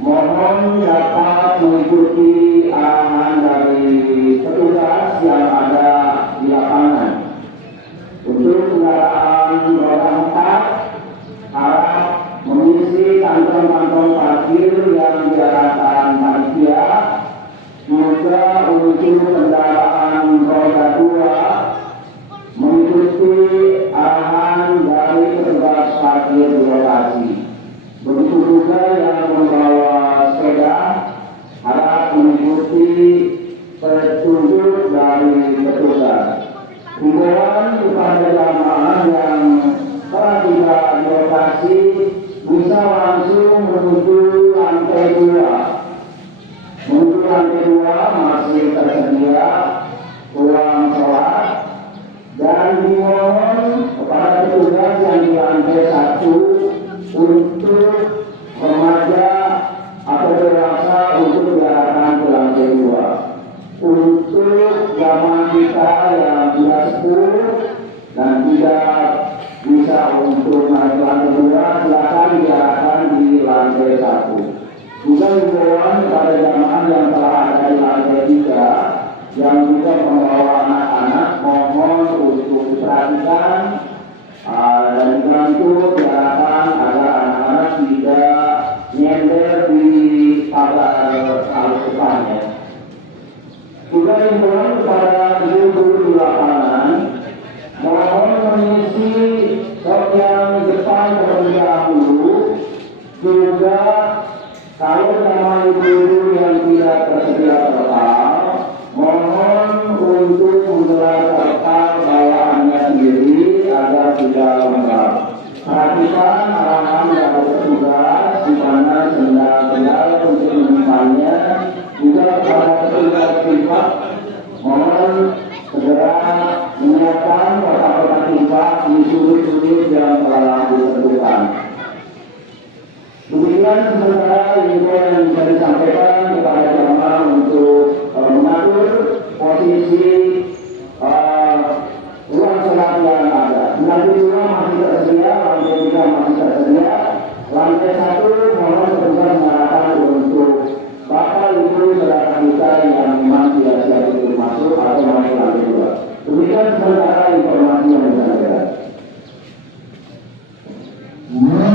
Mohon dapat mengikuti arahan dari petugas zaman kita yang sudah sepuh dan tidak bisa untuk naik lantai 2, silakan diarahkan di lantai 1. Juga himbauan pada jamaah yang telah ada di lantai 3 yang juga membawa anak-anak, mohon untuk diperhatikan dan dibantu diarahkan agar anak-anak tidak nyender di pagar depannya. Juga himbauan kepada guru-guru di lapangan, mohon mengisi slot yang depan terlebih dahulu. Juga kalau nama guru yang tidak tersedia terpal, mohon untuk menggelar terpal bawaannya sendiri agar tidak lengkap. Perhatikan arahan yang bertugas di mana sendal-sendal untuk menyimpannya. Juga kepada petugas infak, mohon segera menyiapkan kotak-kotak infak di sudut-sudut yang telah ditentukan. Demikian sementara info yang bisa disampaikan kepada jamaah untuk mengatur posisi ruang sholat yang ada. Lantai 2 masih tersedia, lantai 3 masih tersedia, lantai 1 mohon petugas mengarahkan untuk Bapak Ibu saudara kita yang memang tidak siap untuk masuk atau naik lantai 2. Demikian sementara informasi yang bisa saya. Yeah.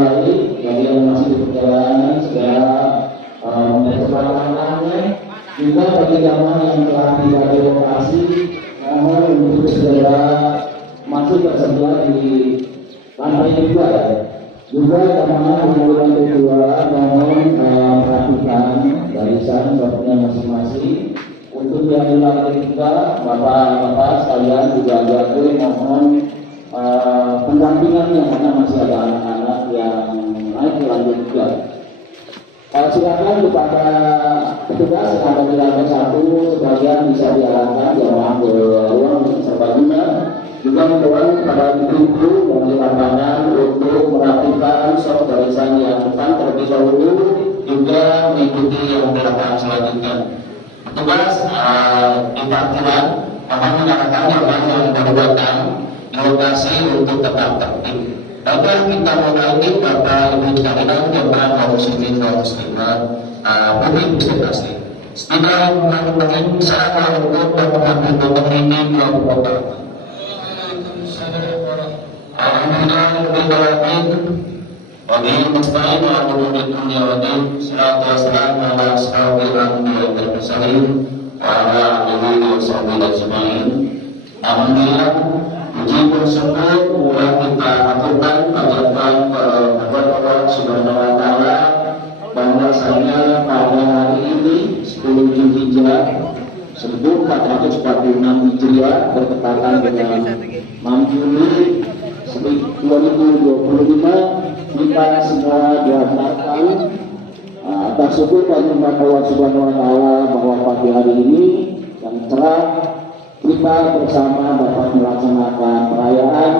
kembali bagi yang masih di perjalanan segera mempercepat juga bagi jamaah yang telah tiba di lokasi mohon untuk segera masuk tersedia di lantai 2 ya. Juga jamaah yang di lantai 2 mohon perhatikan barisan bapaknya masing-masing. Untuk yang di lantai 3 bapak-bapak sekalian juga jaga mohon pendampingan yang mana masih ada anak-anak yang naik ke lantai 3. Silakan kepada petugas yang ada di lantai 1 sebagian bisa diarahkan jamaah ke ruang serbaguna. Juga mohon kepada ibu-ibu yang di lapangan untuk merapikan sok barisan yang depan terlebih dahulu, juga mengikuti yang belakang selanjutnya. Petugas di parkiran mohon mengarahkan jamaah yang dari belakang di lokasi untuk tetap tertib. Bapak kita mulai Bapak Ibu sekalian jemaah kaum muslimin kaum muslimat publik pasti. Bismillahirrahmanirrahim. Assalamualaikum warahmatullahi wabarakatuh. Alhamdulillahirobbilalamin. Wabillahi nasta'in ala umuri dunya waddin. Salatu wassalamu ala ashabil anbiya'i wal mursalin wa ala alihi wa sahbihi ajmain. Alhamdulillah, puji bersyukur mulai kita lakukan panjatkan kepada Allah Subhanahu wa taala bahwasanya pada hari ini 10 Zulhijjah 1446 Hijriah bertepatan dengan 6 Juli 2025 kita semua dihantarkan atas syukur kepada Allah Subhanahu wa taala bahwa pagi hari ini yang cerah kita bersama dapat melaksanakan perayaan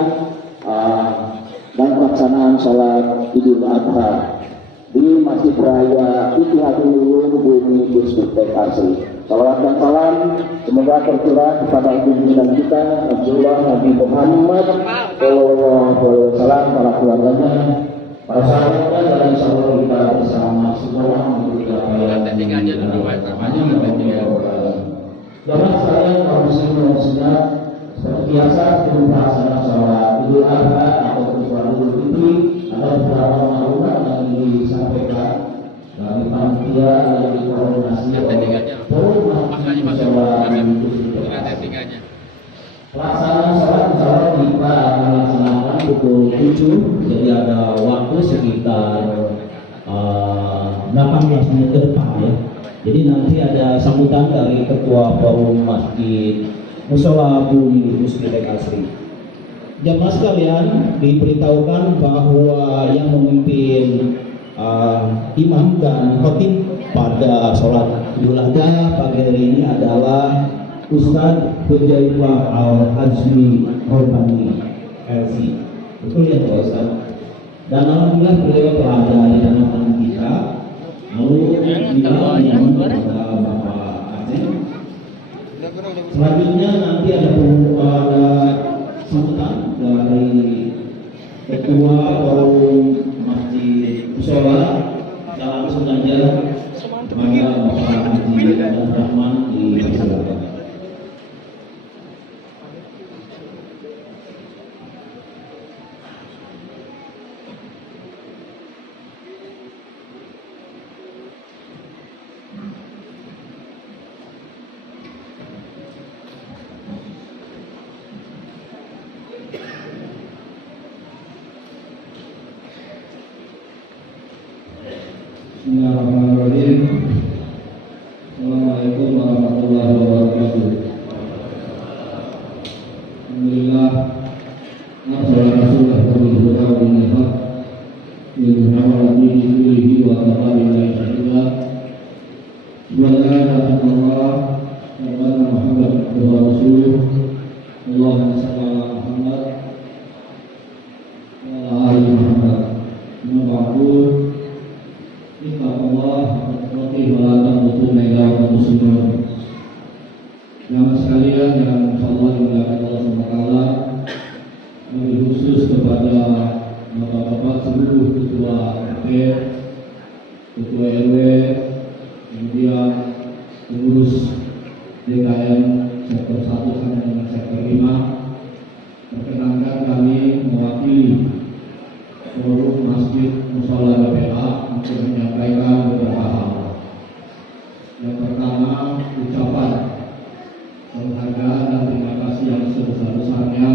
dan pelaksanaan sholat Idul Adha di Masjid Raya Ittihadul Bumi Dispute Asri. Salawat dan salam semoga tercurah kepada pimpinan kita Rasulullah Nabi Muhammad Sallallahu Alaihi Wasallam, para keluarganya, para sahabatnya, dan insya Allah kita bersama semua untuk capaian jamaah sekalian kaum muslimin muslimat, seperti biasa sebelum pelaksanaan sholat Idul Adha atau sholat Idul Fitri ada beberapa maklumat yang disampaikan dari panitia yang dikoordinasi pelaksanaan sholat insya Allah kita akan melaksanakan pukul 7, jadi ada waktu sekitar 18 menit ke depan ya. Jadi nanti ada sambutan dari Ketua Forum Masjid Mushola Bumi Dispute Asri. Jamaah sekalian, diberitahukan bahwa yang memimpin imam dan khotib pada sholat Idul Adha pagi hari ini adalah Ustadz Hujaifah Al-Hazmi Rohani LC. Betul ya Pak Ustadz? Dan alhamdulillah beliau telah ada di tengah kita. Lalu kita mohon kepada Bapak Aceh. Selanjutnya nanti ada sambutan dari Ketua Forum Masjid Mushola. Kita langsung saja kepada Bapak Haji Rahman di Jakarta. Bismillahirrahmanirrahim. Assalamualaikum warahmatullahi wabarakatuh. Alhamdulillah. Nasrul Rasulullah sallallahu alaihi wasallam. Muhammad bin Abdullah wa tabi'in syahida. Subhanallah. Muhammad wa Rasul. Allahumma shalli ala Muhammad wa ala ali Muhammad. Ba'du. Jamaah sekalian yang insyaallah dimuliakan Allah SWT, lebih khusus kepada bapak-bapak seluruh ketua RT, ketua RW, kemudian pengurus DKM sektor 1 sampai dengan sektor 5. Perkenankan kami mewakili forum Masjid Mushola BPA untuk menyampaikan beberapa hal. Yang pertama, ucapan penghargaan dan terima kasih yang sebesar-besarnya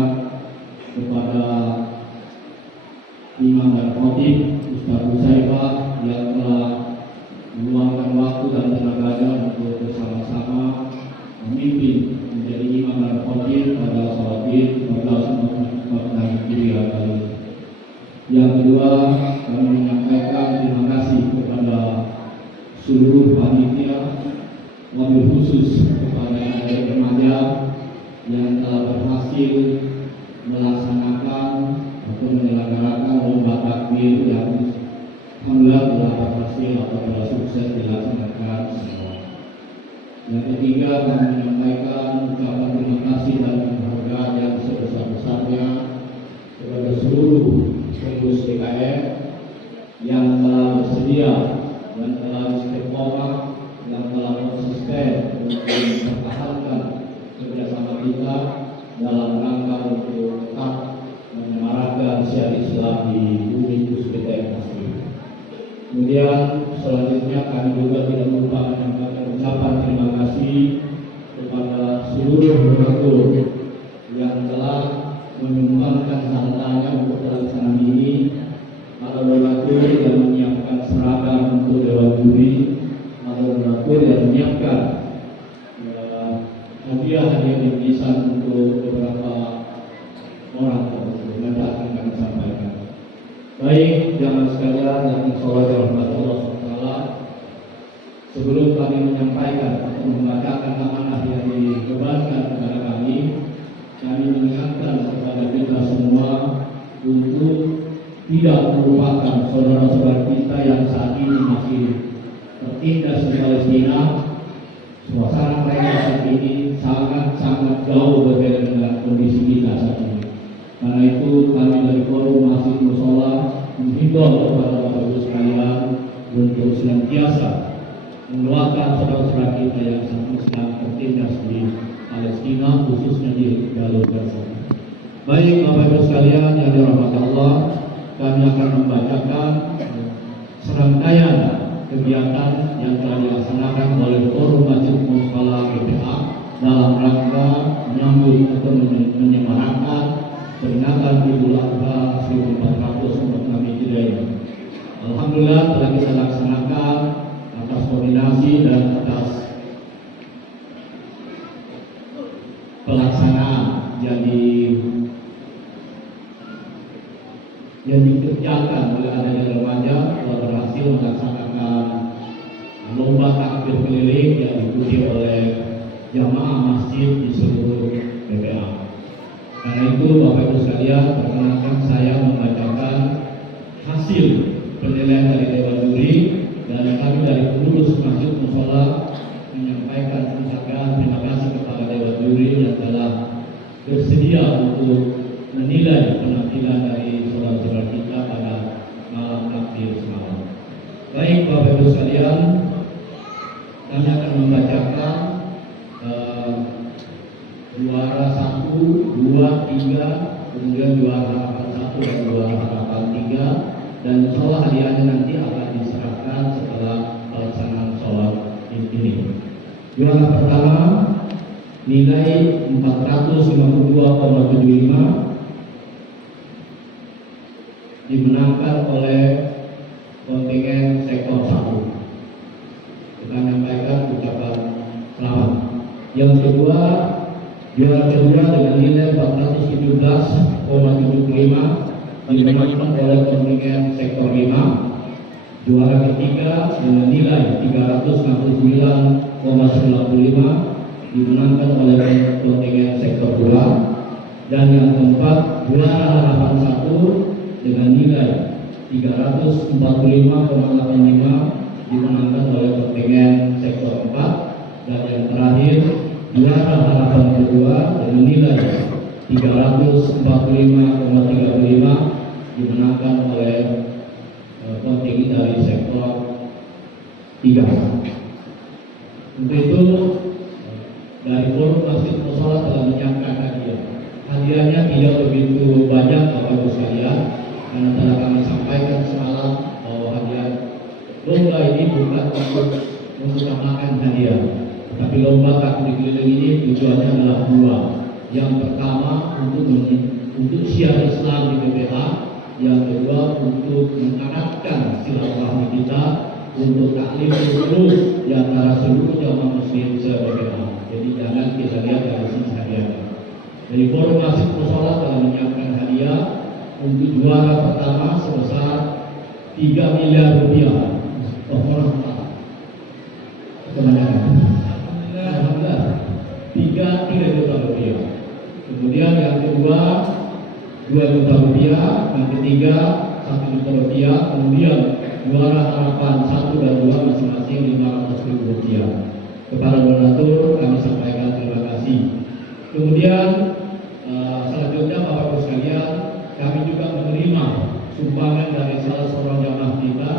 kepada Imam dan Khotib Ustaz Husaifah yang telah meluangkan waktu dan tenaganya untuk bersama-sama memimpin menjadi imam dan khotib pada sholat Id 14 Hijriah kali ini. Yang kedua, kami menyampaikan terima kasih kepada seluruh panitia, wabil khusus kepada adik remaja yang telah berhasil melaksanakan atau menyelenggarakan lomba takbir yang alhamdulillah telah berhasil atau telah sukses dilaksanakan semua. Yang ketiga, kami menyampaikan ucapan terima kasih dan penghargaan yang sebesar-besarnya kepada seluruh pengurus DKM yang telah bersedia dan telah istiqomah, yang telah konsisten untuk mempertahankan kerjasama kita dalam rangka untuk tetap menyemarakan syiar Islam di bumi Puspita. Kemudian selanjutnya kami juga tidak lupa menyampaikan ucapan terima kasih kepada seluruh donatur yang telah menyumbangkan hartanya untuk pelaksanaan ini. Para donatur yang menyiapkan seragam untuk dewan juri, para donatur yang menyiapkan hadiah-hadiah bingkisan untuk beberapa orang tertentu. Nanti akan kami sampaikan. Baik, jamaah sekalian yang insyaallah dirahmati Allah, sebelum kami menyampaikan atau membacakan amanah yang dibebankan kepada kami mengingatkan kepada kita semua untuk tidak melupakan saudara-saudara kita yang saat ini masih tertindas di Palestina. Suasana mereka saat ini sangat jauh berbeda dengan kondisi kita saat ini. Karena itu kami dari forum Masjid Mushola menghimbau kepada Bapak Ibu sekalian untuk senantiasa mendoakan saudara-saudara kita yang sedang tertindas di Palestina, khususnya di jalur Gaza. Baik Bapak Ibu sekalian yang dirahmati Allah, kami akan membacakan serangkaian kegiatan yang telah dilaksanakan oleh forum Masjid Mushola BPA dalam rangka menyambut atau menyemarakan peringatan Idul Adha 1446 Hijriah. Alhamdulillah telah kita laksanakan atas koordinasi dan atas pelaksanaan yang dikerjakan oleh adik remaja telah berhasil melaksanakan lomba takbir keliling yang diikuti oleh jamaah masjid di seluruh BPA. Karena itu Bapak Ibu sekalian, perkenankan saya membacakan hasil penilaian dari Dewan Juri dan kami dari pengurus Masjid Mushola menyampaikan ucapan terima kasih kepada Dewan Juri yang telah bersedia untuk menilai penampilan dari saudara-saudara kita pada malam takbir semalam. Baik Bapak Ibu sekalian, kami akan membacakan juara 1, 2, 3, kemudian juara harapan 1 dan juara harapan 3, dan insyaallah hadiahnya nanti akan diserahkan setelah pelaksanaan sholat ini. Juara pertama nilai 452,75 dimenangkan oleh kontingen sektor 1. Kita menyampaikan ucapan selamat. Yang kedua, juara kedua dengan nilai 417,75 dimenangkan oleh kontingen sektor 5. Juara ketiga dengan nilai 369,95 dimenangkan oleh kontingen sektor 2. Dan yang keempat, juara harapan 1 dengan nilai 345,85 dimenangkan oleh kontingen sektor 4. Dan yang terakhir, juara harapan kedua dengan nilai 345,35 dimenangkan oleh kontingen dari sektor 3. Untuk itu dari forum Masjid Mushola telah menyiapkan hadiah. Hadiahnya tidak begitu banyak Bapak Ibu sekalian, karena telah kami sampaikan semalam bahwa hadiah lomba ini bukan untuk mengutamakan hadiah, tapi lomba kartu keliling ini tujuannya adalah dua. Yang pertama untuk syiar Islam di BPA, yang kedua untuk menghangatkan silaturahmi kita, untuk taklim terus di antara seluruh jamaah muslim se-BPA. Jadi jangan kita lihat dari sisi hadiahnya. Dari forum masjid musola telah menyiapkan hadiah untuk juara pertama sebesar 3 miliar rupiah. Alhamdulillah 3 juta rupiah. Kemudian yang kedua 2 juta rupiah, yang ketiga 1 juta rupiah, kemudian juara harapan 1 dan 2 masing-masing 500.000 rupiah. Kepada donatur kami sampaikan terima kasih. Kemudian selanjutnya Bapak Ibu sekalian, kami juga menerima sumbangan dari salah seorang jamaah kita,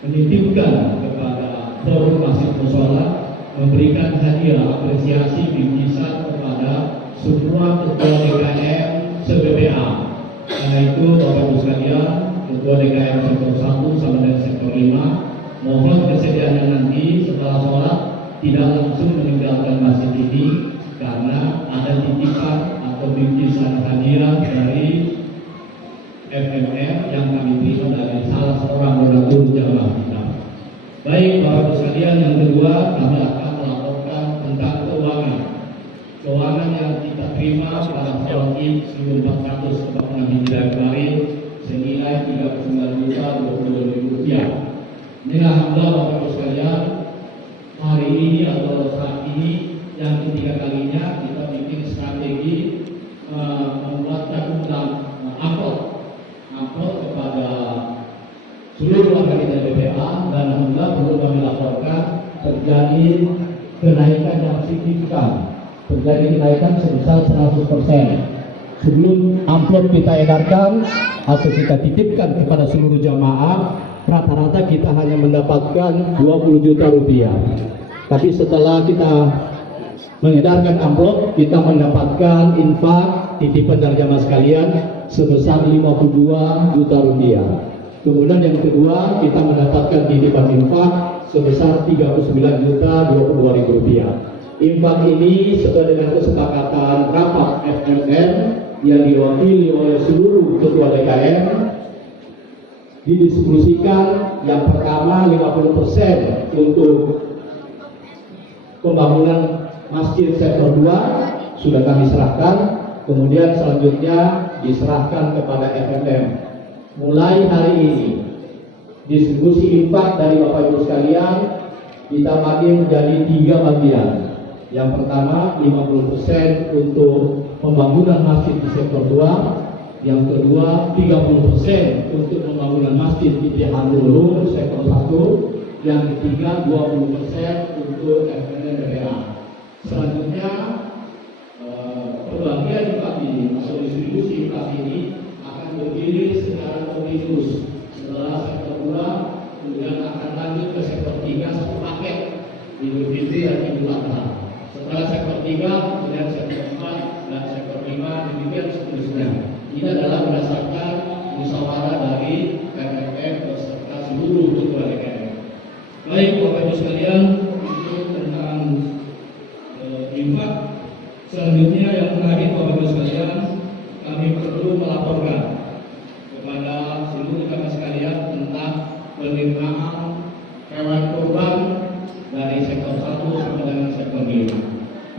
menitipkan kepada forum masjid musola, memberikan hadiah apresiasi bingkisan kepada semua ketua DKM se-BPA. Karena itu Bapak Ibu sekalian, ketua DKM sektor 1 sama dengan sektor 5, mohon kesediaannya nanti setelah sholat tidak langsung meninggalkan masjid ini, karena ada titipan atau bingkisan hadiah dari FMR yang kami terima dari salah seorang donatur jamaah kita. Baik Bapak Ibu sekalian, yang kedua kami akan melaporkan tentang keuangan yang kita terima pada sholat Id 1446 Hijriah kemarin senilai 39.022.000 rupiah. Ini alhamdulillah Bapak Ibu sekalian, hari ini atau saat ini yang ketiga kalinya kita bikin strategi membuatkan amplop kepada seluruh warga kita BPA, dan alhamdulillah perlu kami laporkan terjadi kenaikan yang signifikan, terjadi kenaikan sebesar 100%. Sebelum amplop kita edarkan atau kita titipkan kepada seluruh jamaah, rata-rata kita hanya mendapatkan 20 juta rupiah. Tapi setelah kita mengedarkan amplop, kita mendapatkan infak titipan dari jamaah sekalian sebesar 52 juta rupiah. Kemudian yang kedua, kita mendapatkan titipan infak sebesar 39.022.000 rupiah. Infak ini sesuai dengan kesepakatan rapat FMR yang diwakili oleh seluruh ketua DKM, didistribusikan yang pertama 50% untuk pembangunan masjid sektor 2 sudah kami serahkan, kemudian selanjutnya diserahkan kepada FMM. Mulai hari ini distribusi infak dari Bapak Ibu sekalian kita bagi menjadi 3 bagian. Yang pertama 50% untuk pembangunan masjid di sektor 2, yang kedua 30% untuk pembangunan masjid di Handulu sektor 1, yang ketiga 20% untuk FMM BPA. Selanjutnya pembagian infak ini atau distribusi infak ini akan bergilir secara kontinus. Setelah sektor 2 kemudian akan lanjut ke sektor 3 satu paket Idul Fitri dan Idul Adha. Setelah sektor 3 kemudian sektor 4 dan sektor 5, demikian seterusnya. Ini adalah berdasarkan musyawarah dari FMM beserta seluruh ketua DKM. Baik Bapak Ibu sekalian, itu tentang infak. Selanjutnya yang terakhir Bapak Ibu sekalian, kami perlu melaporkan kepada seluruh jamaah sekalian tentang penerimaan hewan kurban dari sektor 1 sampai dengan sektor 5.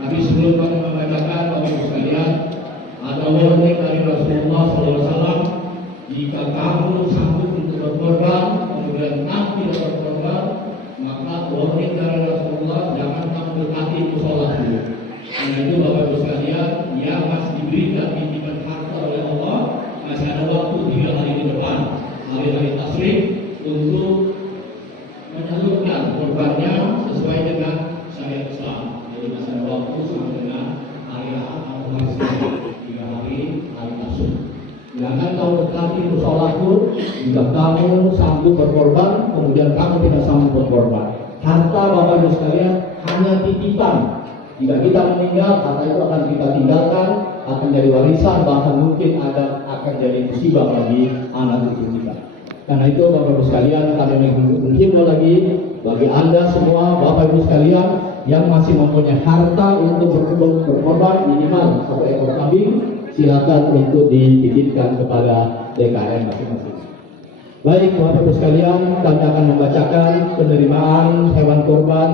Tapi sebelum kami membacakan Bapak Ibu sekalian, ada warning dari Rasulullah SAW, jika kamu sanggup untuk berkorban kemudian tidak berkorban, maka warning dari Rasulullah, jangan kamu dekati musola dulu. Karena itu Bapak Ibu sekalian, yang masih diberikan titipan harta oleh Allah, masih ada waktu 3 hari di depan, hari-hari tasyrik, untuk menyalurkan korbannya sesuai dengan syariat Islam. Jadi masih ada waktu sampai dengan hari Ahad atau hari Senin, 3 hari tasyrik. Jangan kamu dekati musola pun jika kamu sanggup berkorban, kemudian kamu tidak sanggup berkorban. Harta Bapak Ibu sekalian hanya titipan. Jika kita meninggal, harta itu akan kita tinggalkan, akan jadi warisan, bahkan mungkin akan akan jadi musibah bagi anak cucu kita. Karena itu Bapak Ibu sekalian, kami menghimbau lagi bagi Anda semua Bapak Ibu sekalian yang masih mempunyai harta untuk berkorban minimal 1 ekor kambing, silakan untuk dititipkan kepada DKM masing-masing. Baik Bapak Ibu sekalian, kami akan membacakan penerimaan hewan kurban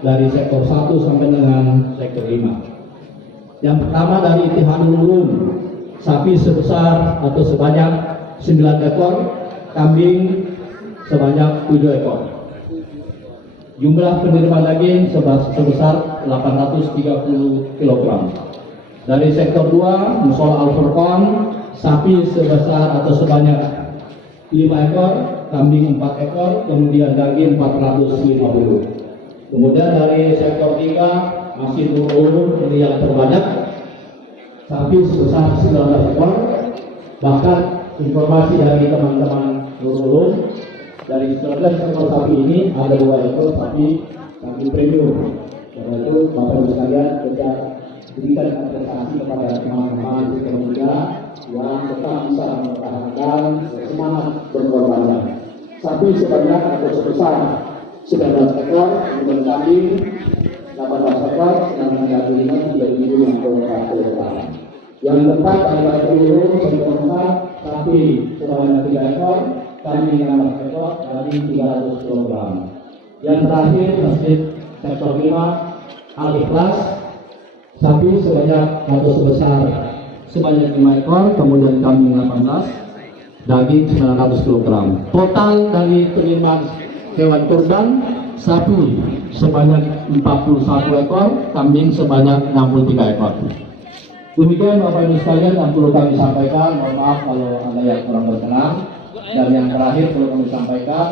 dari sektor 1 sampai dengan sektor 5. Yang pertama dari Ittihadul Ulum, sapi sebesar atau sebanyak 9 ekor, kambing sebanyak 7 ekor. Jumlah penerimaan daging sebesar 830 kg. Dari sektor 2, Musola Al-Furqan, sapi sebesar atau sebanyak 5 ekor, kambing 4 ekor, kemudian daging 450. Kemudian dari sektor 3, Masjid Nurul Ulum, ini yang terbanyak, sapi sebesar 19 ekor. Bahkan informasi dari teman-teman Nurul Ulum, dari 19 ekor sapi ini ada 2 ekor sapi premium. Karena itu Bapak Ibu sekalian kita berikan apresiasi kepada teman-teman pemuda yang tetap bisa mempertahankan semangat berkorbannya. Sapi sebanyak atau sebesar 19 ekor, kemudian kambing 18 ekor, sedangkan dagingnya 3.000 kg. Yang keempat adalah seluruh sempurna sapi sebanyak 3 ekor, kambing 16 ekor, daging 300 kg. Yang terakhir masjid sektor 5 Al-Ikhlas, sapi sebanyak atau sebesar sebanyak 5 ekor, kemudian kambing 18, daging 900 kg. Total dari penerimaan hewan kurban, sapi sebanyak 41 ekor, kambing sebanyak 63 ekor. Demikian Bapak Ibu sekalian yang perlu kami sampaikan. Mohon maaf kalau ada yang kurang berkenan. Dan yang terakhir perlu kami sampaikan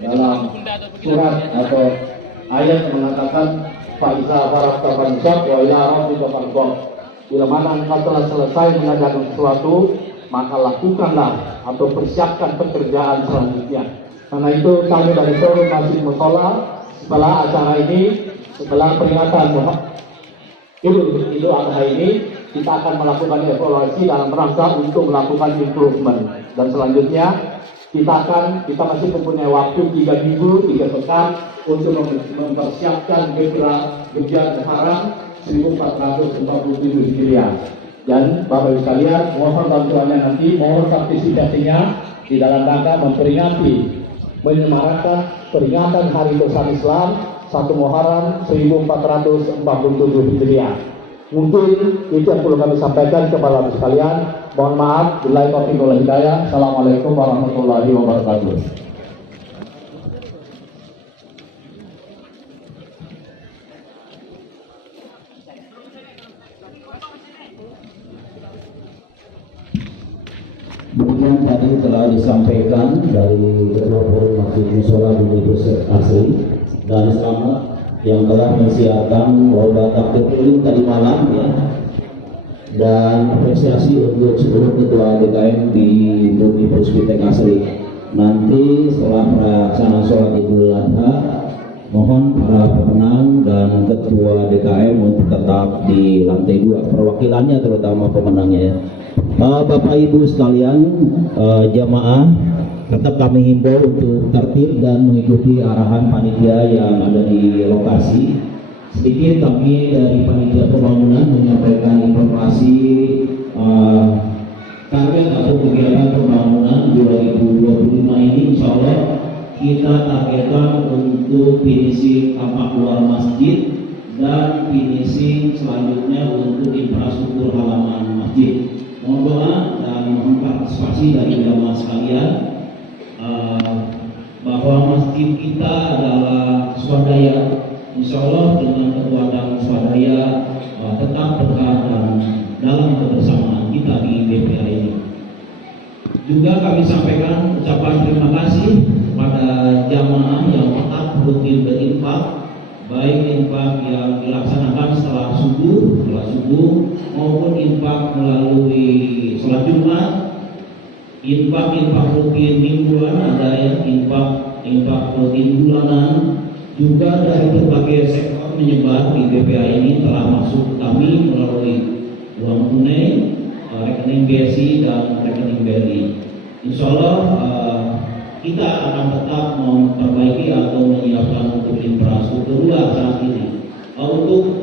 dalam surat atau ayat yang mengatakan Faiza Barakta Fansab wa ila rabbika farghab. Bila mana engkau telah selesai mengerjakan sesuatu, maka lakukanlah atau persiapkan pekerjaan selanjutnya. Karena itu kami dari Forum Masjid Musola setelah acara ini, setelah peringatan Idul Adha ini, kita akan melakukan evaluasi dalam rangka untuk melakukan improvement. Dan selanjutnya kita masih mempunyai waktu 3 minggu, 3 pekan untuk mempersiapkan Gebrakan Haram 1447 Hijriah. Dan Bapak Ibu sekalian, mohon bantuannya nanti, mohon partisipasinya di dalam rangka menyemarakan peringatan Hari Besar Islam 1 Muharram 1447 Hijriah. Mungkin itu yang perlu kami sampaikan kepada Bapak sekalian. Mohon maaf, billahi taufiq wal hidayah. Assalamualaikum warahmatullahi wabarakatuh. Demikian tadi telah disampaikan dari Ketua Forum Masjid Musola Universitas Asri dan selamat yang telah mensiarkan lomba takbir keliling tadi malam ya, dan apresiasi untuk seluruh ketua DKM di Universitas Asri. Nanti setelah pelaksanaan sholat Idul Adha, mohon para pemenang dan ketua DKM untuk tetap di lantai 2, perwakilannya terutama pemenangnya ya. Bapak Ibu sekalian, jamaah, tetap kami himbau untuk tertib dan mengikuti arahan panitia yang ada di lokasi. Sedikit kami dari panitia pembangunan menyampaikan informasi target atau kegiatan pembangunan 2025 ini, insya Allah kita targetkan untuk finishing tampak luar masjid dan finishing selanjutnya untuk infrastruktur halaman masjid. Mohon doa dan mohon partisipasi dari jamaah sekalian bahwa masjid kita adalah swadaya. Insya Allah dengan kekuatan swadaya tetap dekat dan dalam kebersamaan kita di BPA ini. Juga kami sampaikan ucapan terima kasih pada jamaah yang tetap rutin berinfak, baik infak yang dilaksanakan setelah subuh maupun infak melalui sholat Jumat, infak rutin mingguan, ada yang infak rutin bulanan, juga dari berbagai sektor menyebar di BPA ini telah masuk kami melalui uang tunai, rekening BSI dan rekening BRI. Insya Allah kita akan tetap memperbaiki atau menyiapkan untuk infrastruktur luar saat ini. Untuk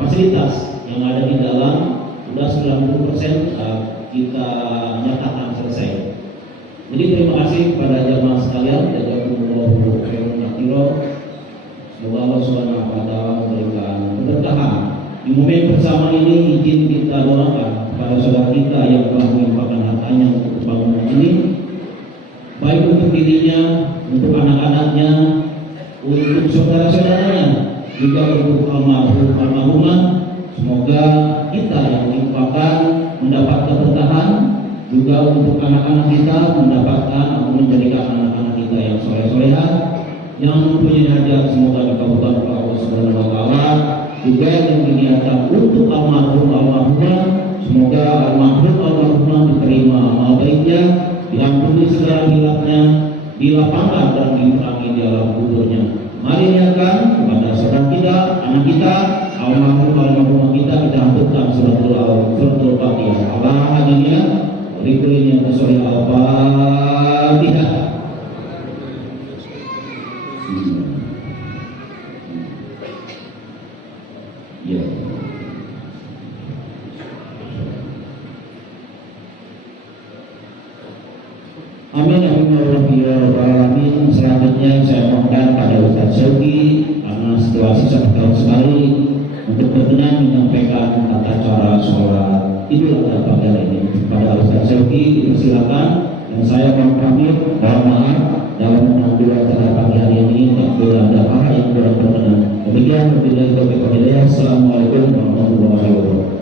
fasilitas yang ada di dalam sudah 90% kita nyatakan selesai. Jadi terima kasih kepada jamaah sekalian, jazakumullahu khairan. Semoga Allah Subhanahu wa taala memberikan keberkahan. Di momen bersama ini izin kita doakan kepada saudara kita yang telah menginfakkan hartanya untuk pembangunan ini, baik untuk dirinya, untuk anak-anaknya, untuk saudara-saudaranya, juga untuk almarhumah. Semoga kita yang menginfakkan mendapat keberkahan, juga untuk anak-anak kita mendapatkan atau menjadikan anak-anak kita yang soleh-solehah, yang mempunyai hajat semoga dikabulkan oleh Allah Subhanahu wa taala. Juga yang diniatkan untuk almarhumah, semoga almarhumah diterima amal baiknya, diampuni segala hilafnya, dilapangkan dan dikurangi di alam kuburnya. Mari niatkan kepada saudara kita, anak kita, almarhumah kita haturkan suratul Fatihah. Allah hadinya berikutnya kesoleh Al-Fatihah. Ya. Amin ya rabbal alamin. Selanjutnya saya mohonkan pada Ustaz Syauqi karena situasi satu tahun sekali untuk berkenan menyampaikan tata cara sholat Idul Adha pada ini. Pada Ustaz Syauqi dipersilakan, dan saya pamit mohon maaf dalam mengambil acara pagi hari ini takbir ada hal yang kurang berkenan. Demikian wabillahi taufiq wal hidayah. Assalamualaikum warahmatullahi wabarakatuh.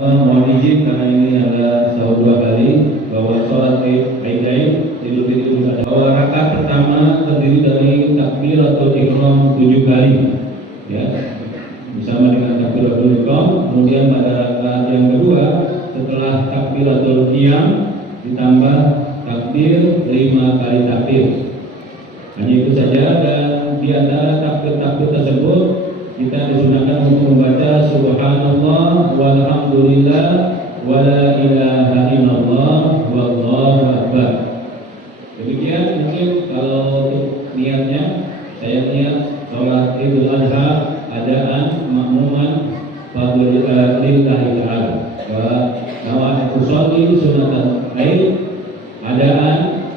Mohon izin karena ini ada sahur 2 kali bahwa sholat Aidain Idul Fitri bahwa rakaat pertama terdiri dari takbiratul ihram 7 kali, ya, bersama dengan takbiratul ihram. Kemudian pada rakaat yang kedua setelah takbiratul qiyam ditambah takbir 5 kali takbir. Hanya itu saja, dan di antara takbir-takbir tersebut kita disunahkan untuk membaca subhanallah walhamdulillah wala ilaha illallah wallahu akbar. Demikian mungkin kalau untuk niatnya, saya niat sholat Idul Adha adaan makmuman lillahi ta'ala wa nawa usolli sunatan aid adaan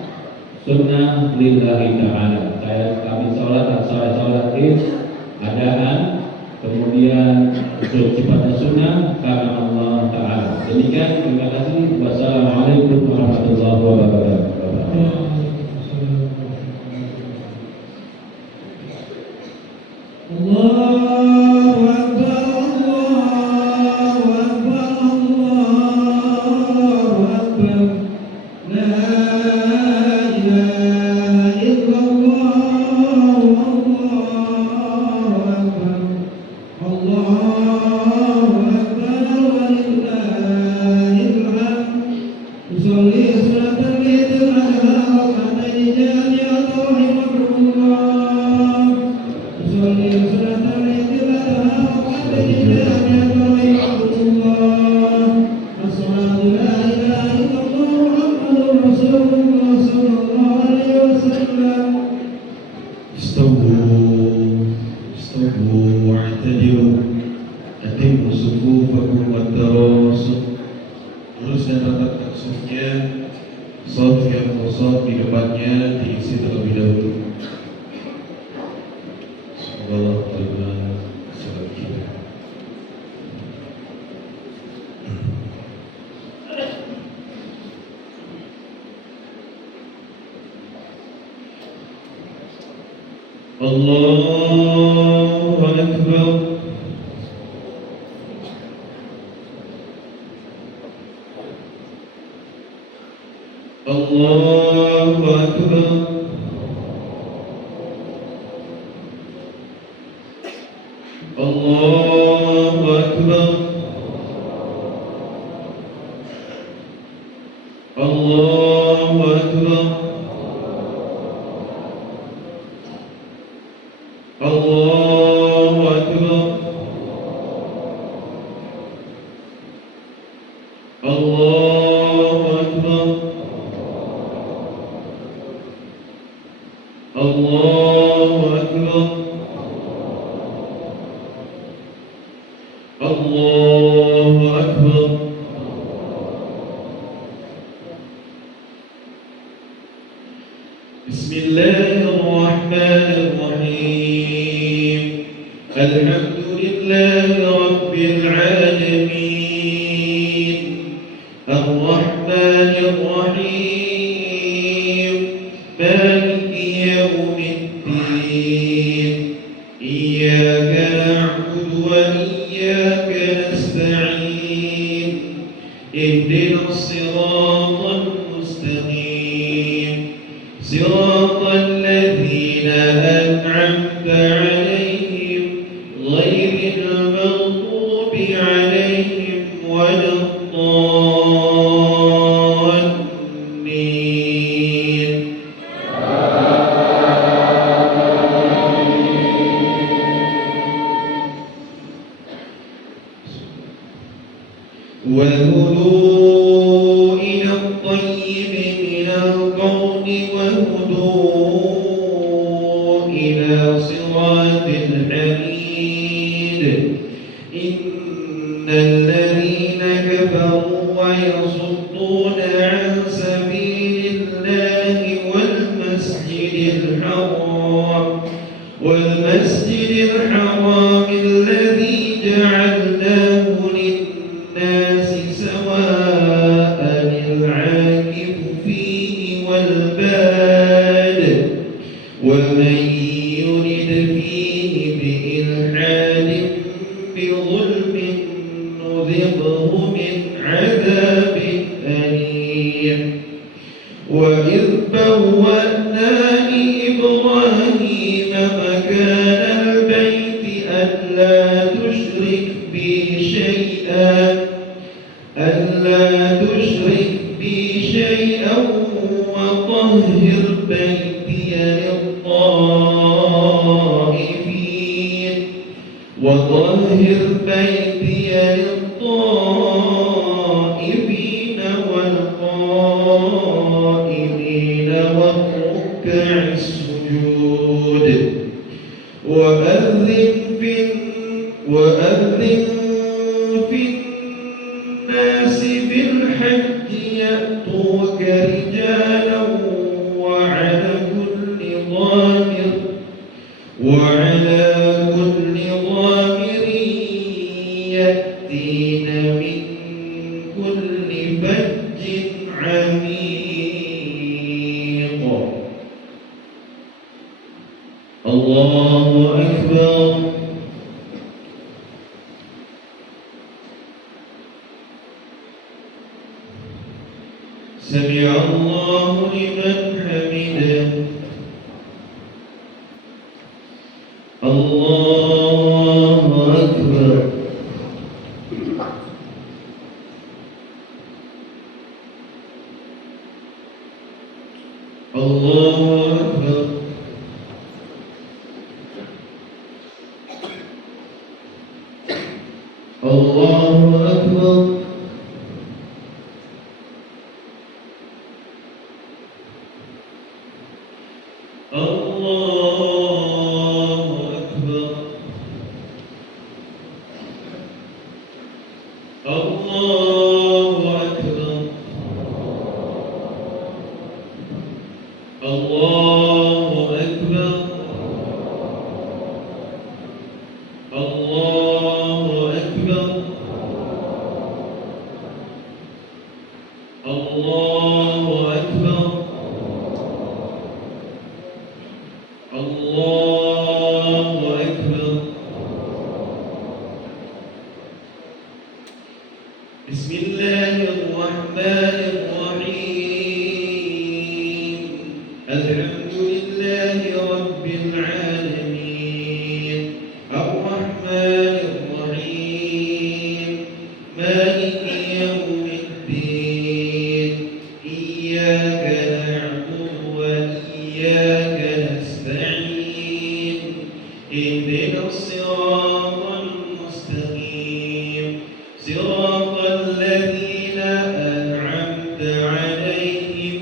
sunnah lillahi ta'ala. Kami sholat Id adaan, kemudian sifatnya sunnah karena Allah Ta'ala. Demikian, terima kasih. Wassalamualaikum warahmatullahi wabarakatuh. Allahu Akbar, Allahu Akbar, Allahu Akbar. La ilaha illallah, Allahu Akbar. Allahu Akbar walillahil hamd. Usolli salatan Idul Adha rak'atayn jami'atan rahimakumullah. Usolli salatan Idul Adha rak'atayn jami'atan rahimakumullah. Asyhadu la ilaha illallah Muhammadur Rasulullah sallallahu alaihi wasallam. استووا واعتدلوا أتموا صفوفكم والتراصوا. Luruskan rata safnya, saf yang kosong di depannya diisi terlebih dahulu. Semoga terima salat kita. Allahu Akbar. Allahu Akbar. Allahu Akbar. Allahu Akbar. Allahu Akbar. Allahu Akbar. Allahu Akbar. Allahu Akbar. Bismillahirrahmanirrahim. Alhamdulillahi Rabbil alamin. Ar-Rahmanir Rahim. Maliki yawmiddin. Iyyaka na'budu wa iyyaka nasta'in. Ihdinas siratal mustaqim. Siratal ladzina an'amta 'alaihim ghairil maghdubi 'alaihim waladdallin. وهدوا إلى الطيب من القول وهدوا إلى صراط الحميد. إن الذين كفروا ويصدون عن سبيل الله والمسجد الحرام الذي جعلناه للناس سواء العاكف فيه والباد. ومن يرد فيه بإلحاد بظلم نذقه من عذاب أليم. وإذ بوأنا لإبراهيم مكان البيت ألا تشرك بي شيئا وطهر بيتي للطائفين وطهر بيتي للطائفين والقائمين والركع السجود وأذن في الناس بالحج يأتوك رجالا وعلى كل ضامر يأتين من كل فج عميق. الله أكبر. سمع الله لمن حمده. الله أكبر. الله أكبر. الله أكبر. الله أكبر. الله أكبر. الله أكبر. الله أكبر. الله أكبر. الله أكبر. بسم الله الرحمن الرحيم. الحمد لله رب العالمين الرحمن الرحيم مالك يوم الدين إياك نعبد وإياك نستعين اهدنا الصراط المستقيم صراط الذين أنعمت عليهم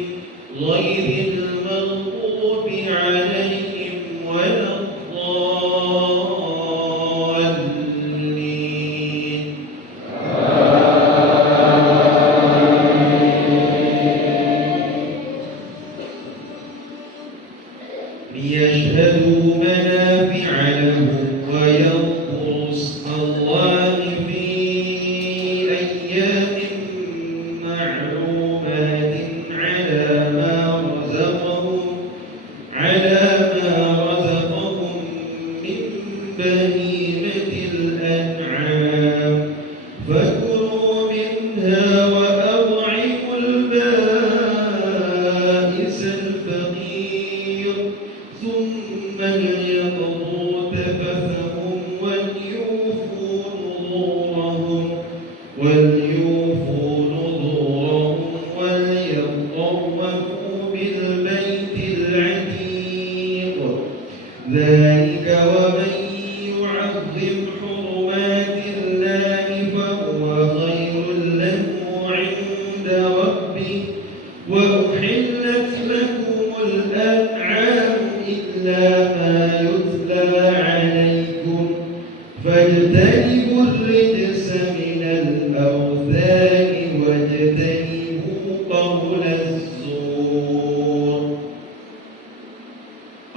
غير المغضوب عليهم ولا الضالين. ليشهدوا منافع لهم ويذكروا اسم الله في أيام معلومات على ما رزقهم من بهيمة الأنعام فكلوا منها وأطعموا البائس الفقير ثم ليقضوا تفثهم وليوفوا نذورهم وليطوفوا بالبيت العتيق ذلك ومن يعظم حرمات الله فهو خير له عند ربه وأحلت لكم الأنعام إلا ما يتلى عليكم فاجتنبوا الرجس من الأوثان واجتنبوا قول الزور.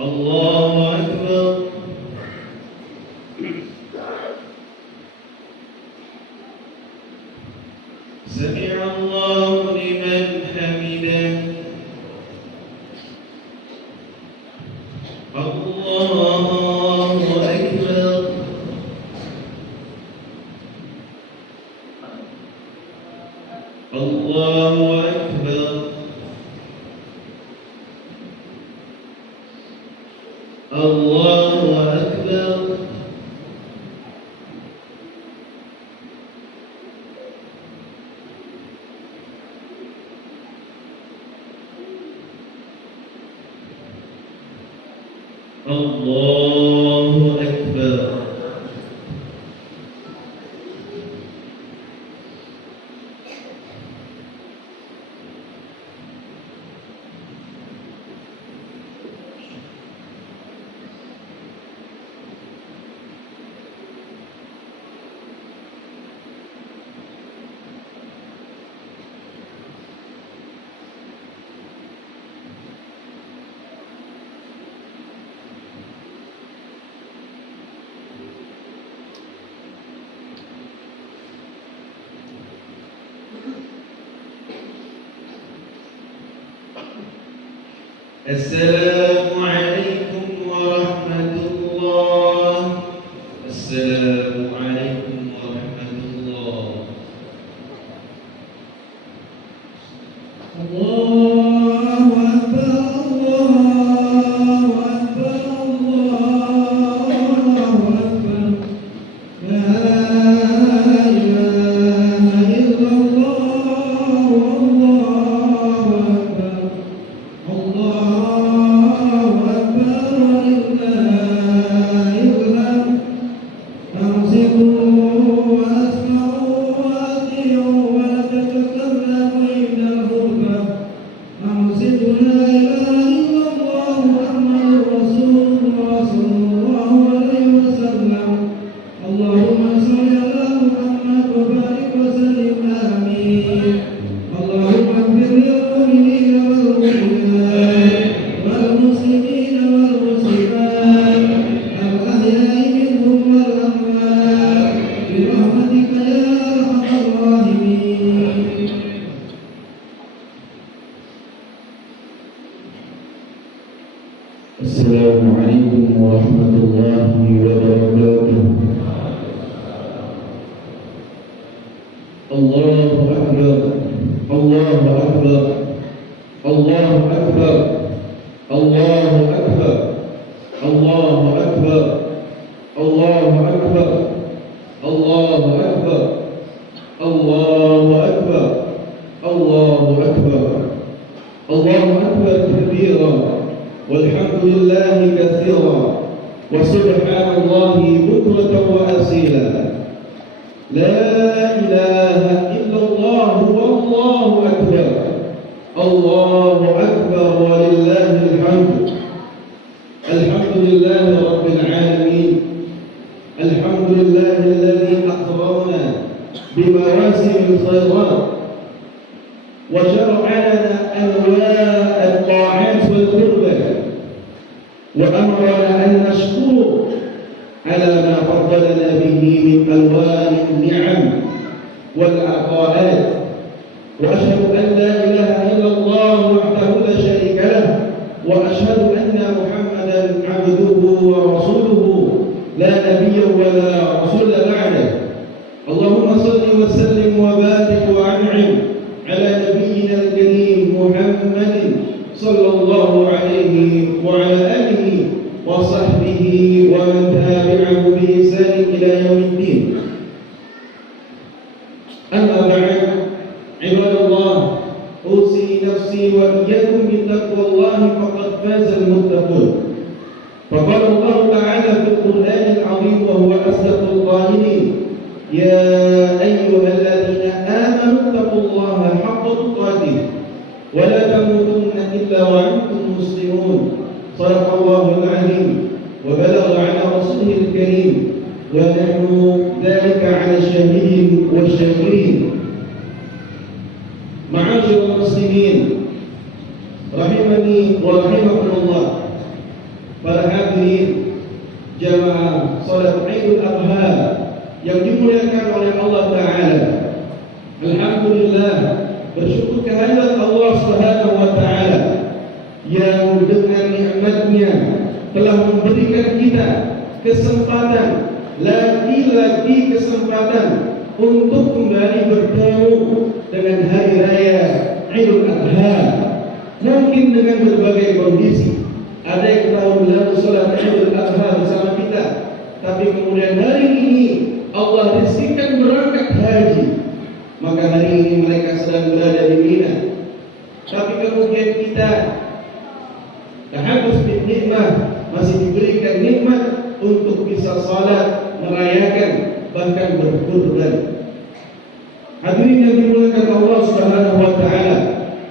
الله أكبر. سمع الله لمن حمده. الله أكبر. الله أكبر. الله أكبر. الله أكبر. السلام عليكم ورحمة الله. السلام عليكم ورحمة الله. الله أكبر الله أكبر الله أكبر لا إله إلا الله والله أكبر الله أكبر ولله الحمد أمسكوا وأسمعوا وأطيعوا ولا تتكلموا عند الخطبة أمسكوا لا إله إلا الله محمد رسول الله صلى الله عليه وسلم اللهم صل على محمد وبارك وسلم آمين اللهم اغفر للمؤمنين والمؤمنات والمسلمين والمسلمات الأحياء منهم والأموات برحمتك يا أرحم الراحمين. السلام عليكم ورحمة الله وبركاته. الله أكبر الله أكبر الله أكبر الله أكبر الله أكبر الله أكبر الله أكبر الله أكبر الله أكبر الله أكبر كبيرا والحمد لله كثيرا وسبحان الله بكرة وأصيلا لا إله إلا الله والله أكبر الله أكبر ولله الحمد. الحمد لله رب العالمين. الحمد لله الذي أكرمنا بمواسم الخيرات وشرع لنا أنواع الطاعات والقربات وأمرنا أن نشكر على ما فضلنا به من ألوان النعم والعطاءات وأشهد أن لا إله إلا الله وحده لا شريك له وأشهد أن محمدا عبده ورسوله لا نبي ولا رسول بعده. اللهم صل وسلم وبارك وأنعم على نبينا الكريم محمد صلى الله عليه وعلى آله وصحبه ومن تابعه بإحسان إلى يوم الدين. أما بعد عباد الله أوصي نفسي وإياكم بتقوى الله فقد فاز المتقون. فقال الله تعالى في القرآن العظيم وهو أصدق القائلين يا أيها الذين آمنوا اتقوا الله حق تقاته ولا تموتن إلا وأنتم مسلمون. صدق الله العظيم وبلغ على رسوله الكريم ونحن ذلك على الشاهدين والشاكرين. معاشر المسلمين rahimani wa rahimakumullah. Para hadirin jamaah salat Idul Adha yang dimuliakan oleh Allah Ta'ala, alhamdulillah, bersyukur kehadirat Allah Subhanahu wa Ta'ala yang dengan nikmatnya telah memberikan kita kesempatan, lagi-lagi kesempatan untuk kembali bertemu dengan hari raya Idul Adha. Mungkin dengan berbagai kondisi. Ada yang tahun lalu sholat Idul Adha bersama kita, tapi kemudian hari ini Allah rizkikan berangkat haji, maka hari ini mereka sedang berada di Mina. Tapi kemudian kita tahabus bin nikmah, masih diberikan nikmat untuk bisa salat, merayakan, bahkan berkurban. Hadirin yang dimuliakan Allah Subhanahu wa Ta'ala,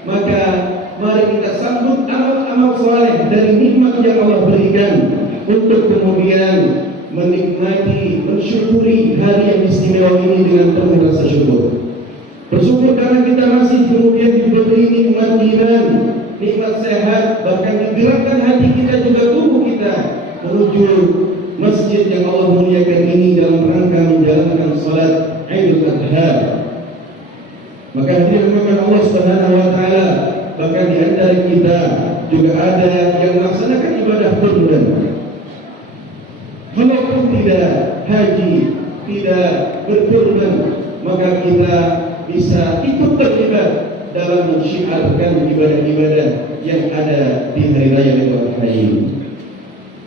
maka mari kita sambut amal-amal saleh dari nikmat yang Allah berikan untuk kemudian menikmati, mensyukuri hari yang istimewa ini dengan penuh rasa syukur. Bersyukur karena kita masih kemudian diberi nikmat iman, nikmat sehat, bahkan digerakkan hati kita juga tubuh kita menuju masjid yang Allah muliakan ini dalam rangka menjalankan salat Idul Adha. Maka hadirin Allah Subhanahu wa Ta'ala, bahkan di antara kita juga ada yang melaksanakan ibadah berbulan. Walaupun tidak haji, tidak berkurban, maka kita bisa ikut terlibat dalam mensyiarkan ibadah-ibadah yang ada di hari raya Idul Adha ini.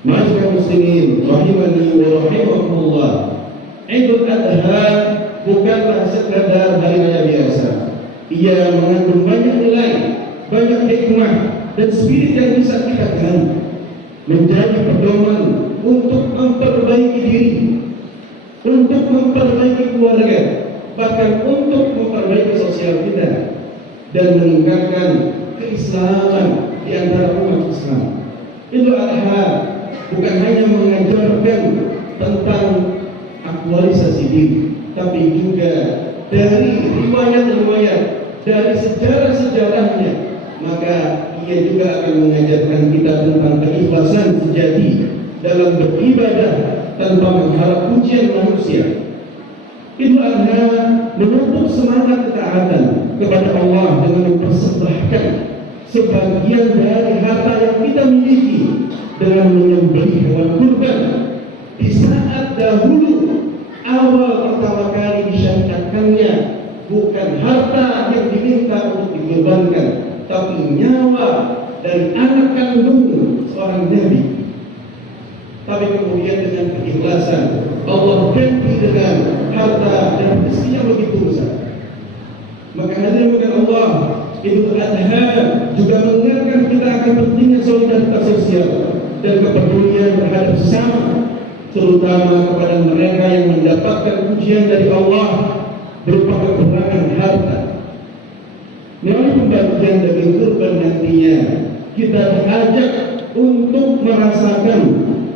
Ma'asyiral muslimin rahimani wa rahimakumullah. Idul Adha bukanlah sekadar hari raya biasa. Ia mengandung banyak nilai, banyak hikmah dan spirit yang bisa kita gali, menjadi pedoman untuk memperbaiki diri, untuk memperbaiki keluarga, bahkan untuk memperbaiki sosial kita dan meningkatkan keislaman di antara umat Islam. Idul Adha bukan hanya mengajarkan tentang aktualisasi diri, tapi juga dari riwayat-riwayat, dari sejarah-sejarahnya, maka ia juga akan mengajarkan kita tentang keikhlasan sejati dalam beribadah tanpa mengharap pujian manusia. Idul Adha menuntut semangat ketaatan kepada Allah dengan mempersembahkan sebagian dari harta yang kita miliki dengan menyembelih hewan kurban. Di saat dahulu awal pertama kali disyariatkannya bukan harta yang diminta untuk dikorbankan, tapi nyawa dari anak kandung seorang nabi. Tapi kemudian dengan keikhlasan Allah ganti dengan harta dan rezeki yang begitu besar. Maka hadirin bukan Allah, Idul Adha juga mengingatkan kita akan pentingnya solidaritas sosial dan kepedulian terhadap sesama, terutama kepada mereka yang mendapatkan ujian dari Allah berupa kekurangan harta. Melalui pembagian daging kurban nantinya, kita diajak untuk merasakan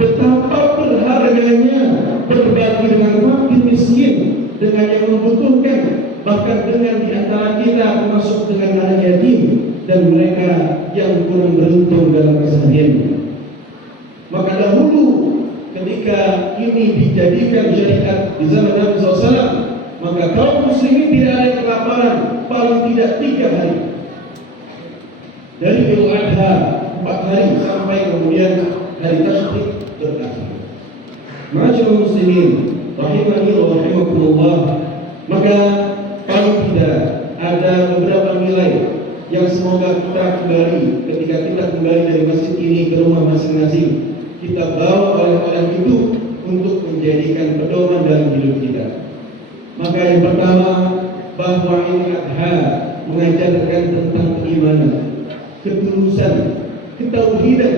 betapa berharganya berbagi dengan fakir miskin, dengan yang membutuhkan, bahkan dengan di antara kita termasuk dengan anak yatim dan mereka yang kurang beruntung dalam keseharian. Maka dahulu ketika ini dijadikan syariat di zaman Nabi SAW, maka kaum muslimin tidak ada kelaparan paling tidak 3 hari. Dari Idul Adha 4 hari sampai kemudian hari Tasyrik berakhir. Ma'asyiral muslimin rahimani wa rahimakumullah. Maka paling tidak ada beberapa nilai yang semoga kita kembali ketika kita kembali dari masjid ini ke rumah masing-masing, kita bawa oleh-oleh itu untuk menjadikan pedoman dalam hidup kita. Maka yang pertama, bahwa Idul Adha mengajarkan tentang keimanan, ketulusan, ketauhidan,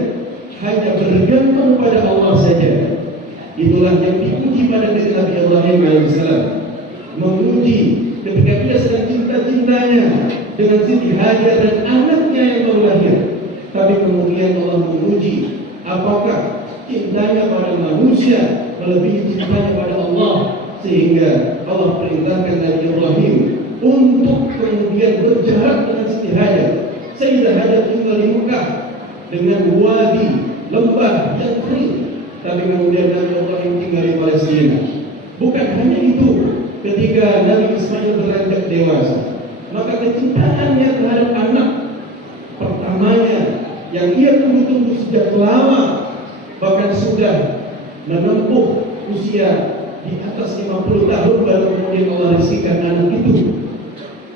hanya bergantung pada Allah saja. Itulah yang diuji pada diri Nabi Ibrahim alaihissalam, menguji ketika dia sedang cinta-cintanya dengan Siti Hajar dan anaknya yang baru lahir. Tapi kemudian Allah menguji apakah cintanya pada manusia melebihi cintanya pada Allah, sehingga Allah perintahkan Nabi Ibrahim untuk kemudian berjarak dengan Siti Hajar. Sayyidah Hajar tinggal di Mekah dengan wadi lembah yang kering, tapi kemudian Nabi Ibrahim tinggal di Palestina. Bukan hanya itu, ketika Nabi Ismail beranjak dewasa, maka kecintaannya terhadap anak pertamanya yang ia tunggu-tunggu sejak lama, bahkan sudah menempuh usia di atas 50 tahun baru kemudian Allah rezekikan anak itu.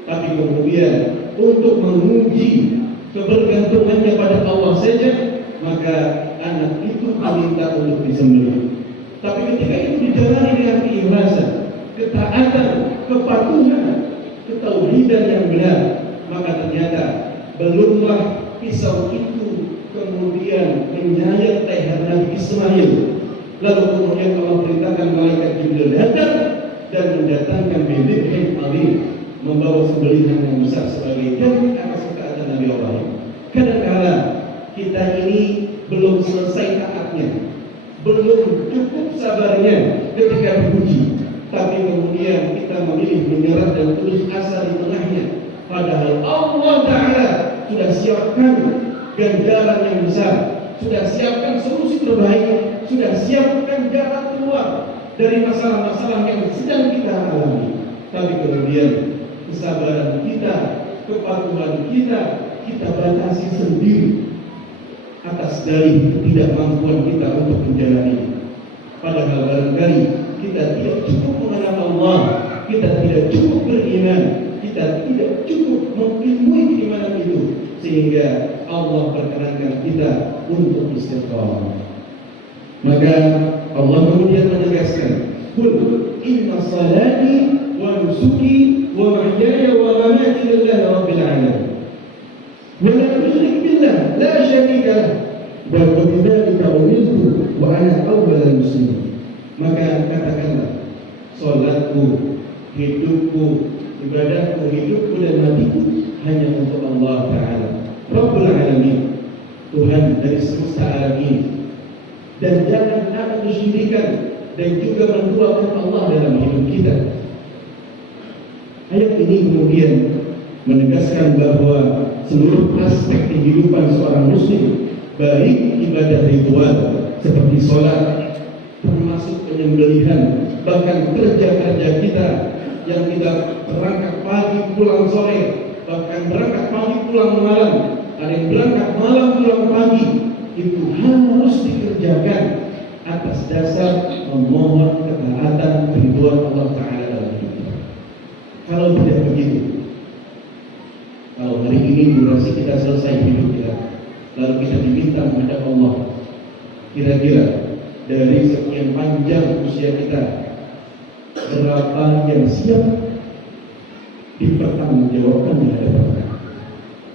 Tapi kemudian untuk menguji kebergantungannya pada Allah saja, maka anak itu diminta untuk disembelih. Tapi ketika itu dijalani dengan keikhlasan, ketaatan, kepatuhan, ketauhidan yang benar, maka ternyata belumlah pisau itu kemudian menyayat leher Nabi Ismail. Lalu kemudian Allah perintahkan malaikat Jibril datang dan mendatangkan bibit yang alim, membawa sembelihan yang besar sebagai ganti atas ketaatan Nabi Ibrahim. Kadang-kala kita ini belum selesai taatnya, belum cukup sabarnya ketika diuji, tapi kemudian kita memilih menyerah dan putus asa di tengahnya. Padahal Allah Ta'ala sudah siapkan ganjaran yang besar, sudah siapkan solusi terbaik, sudah siapkan jalan keluar dari masalah-masalah yang sedang kita alami. Tapi kemudian kesabaran kita, kepatuhan kita batasi sendiri. atas dalih ketidakmampuan kita untuk menjalani. Padahal barangkali kita tidak cukup mengenal Allah, kita tidak cukup beriman, kita tidak cukup mengilmui keimanan itu, sehingga Allah perkenankan kita untuk istiqamah. Maka Allah kemudian menegaskan, "Qul inna salati wa nusuki wa mahyaya wa mamati lillahi rabbil alamin. Wa la usyrik billah la syarika lah. Wa bidzalika umirtu wa ana awwalul muslimin." Maka katakanlah, salatku, hidupku, ibadahku, hidupku dan matiku hanya untuk Allah Ta'ala, Rabbul Alamin, Tuhan dari semesta alam ini. Dan jangan ada kesyirikan dan juga menduakan Allah dalam hidup kita. Ayat ini kemudian menegaskan bahwa seluruh aspek kehidupan seorang muslim, baik ibadah ritual seperti sholat, termasuk penyembelihan, bahkan kerja-kerja kita yang kita berangkat pagi pulang sore, bahkan berangkat pagi pulang malam, ada yang berangkat malam pulang pagi, itu harus dikerjakan atas dasar memohon ketaatan keriduan Allah Ta'ala dalam hidup kita. Kalau tidak begitu, kalau hari ini durasi kita selesai hidup kita, lalu kita diminta menghadap Allah, kira-kira dari sekian panjang usia kita, berapa yang siap dipertanggungjawabkan di hadapan kita?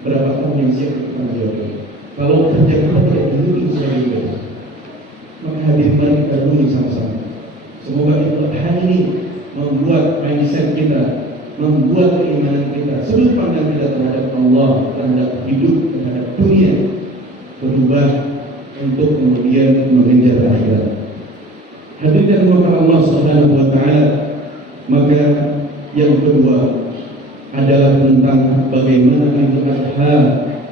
Berapa tahun yang siap dipertanggungjawabkan? Kalau kerja kita tidak dilindungi sebagai ibadah, maka hadir mari kita lindungi sama-sama. Semoga hari ini membuat mindset kita, membuat keimanan kita, sudut pandang kita terhadap Allah, terhadap hidup, terhadap dunia berubah untuk kemudian mengejar akhirat. Hadirin dan hadirat Allah Subhanahu wa Ta'ala, maka yang kedua adalah tentang bagaimana Idul Adha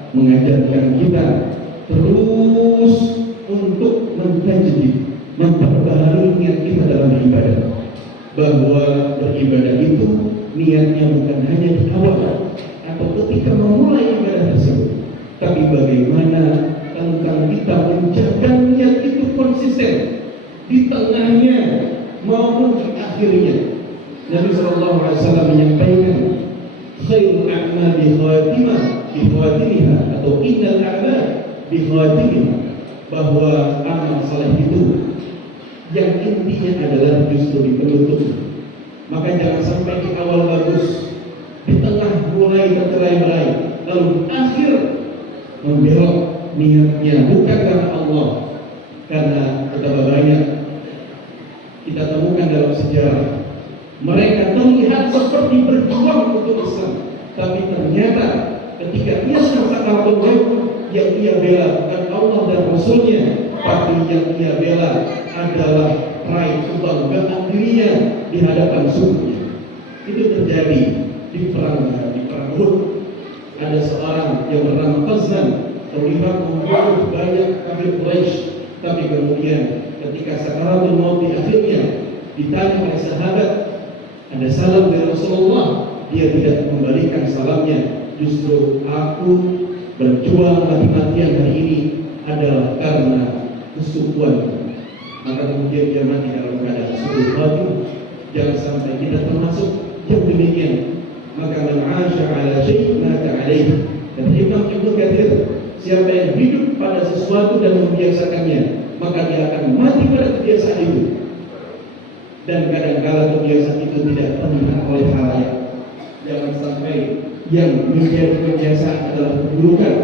mengajarkan kita terus untuk mentajdid, memperbaharui niat kita dalam beribadah. Bahwa beribadah itu niatnya bukan hanya di awal atau ketika memulai ibadah tersebut, tapi bagaimana tentang kita menjaga niat itu konsisten di tengahnya maupun di akhirnya. Nabi SAW menyampaikan, khairul a'mal bi khatimah bi khatimiha, atau innal a'mal bi khatimiha, bahwa amal saleh itu yang intinya adalah justru di penutup. Maka jangan sampai di awal bagus, di tengah mulai tercerai-berai, lalu akhir membelok niatnya bukan karena Allah. Karena betapa banyak kita temukan dalam sejarah, mereka terlihat seperti berjuang untuk Islam, tapi ternyata ketika ia sakaratul maut, yang ia bela bukan Allah dan Rasulnya, tapi yang ia bela adalah raih kebanggaan dirinya di hadapan sukunya. Itu terjadi di perang Uhud. Ada seorang yang bernama Qazan terlihat membunuh banyak kafir Quraisy, tapi kemudian ketika sakaratul maut di akhirnya ditanya oleh sahabat, ada salam dari Rasulullah, dia tidak membalikan salamnya. Justru aku berjuang mati-matian hari ini adalah karena kesukuan. Maka kemudian dia mati dalam keadaan suku khatimah. Jangan sampai kita termasuk yang demikian. Maka man 'asha 'ala syai' mata 'alaihi. Dan Imam Ibnu Katsir, siapa yang hidup pada sesuatu dan membiasakannya, maka dia akan mati pada kebiasaan itu. Dan kadang-kala kebiasaan itu tidak terlihat oleh khalayak. Jangan sampai yang menjadi kebiasaan adalah keburukan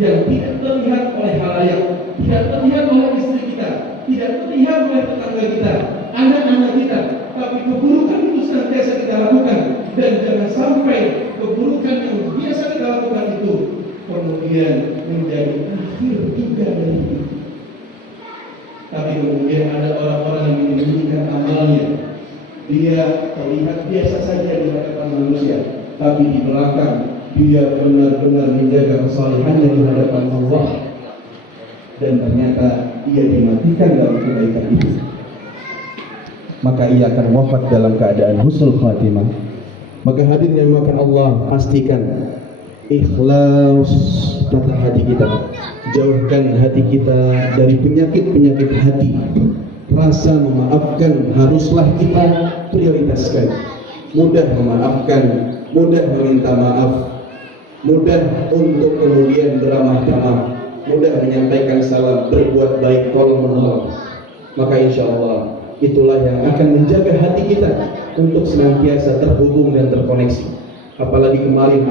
yang tidak terlihat oleh khalayak, tidak terlihat oleh istri kita, tidak terlihat oleh tetangga kita, anak-anak kita, tapi keburukan itu senantiasa kita lakukan. Dan jangan sampai keburukan yang biasa kita lakukan itu kemudian menjadi akhir juga dari hidup. Tapi kemudian ada orang-orang yang menyembunyikan amalnya. Dia terlihat biasa saja di hadapan manusia, tapi di belakang dia benar-benar menjaga kesalehannya di hadapan Allah. Dan ternyata dia dimatikan dalam kebaikan itu. Maka ia akan wafat dalam keadaan husnul khatimah. Maka hadirin yang dimuliakan Allah, pastikan ikhlas tata hati kita. Jauhkan hati kita dari penyakit-penyakit hati. Rasa memaafkan haruslah kita prioritaskan. Mudah memaafkan, mudah meminta maaf, mudah untuk kemudian beramah tamah, mudah menyampaikan salam, berbuat baik, tolong menolong. Maka insya Allah itulah yang akan menjaga hati kita untuk senantiasa terhubung dan terkoneksi. Apalagi kemarin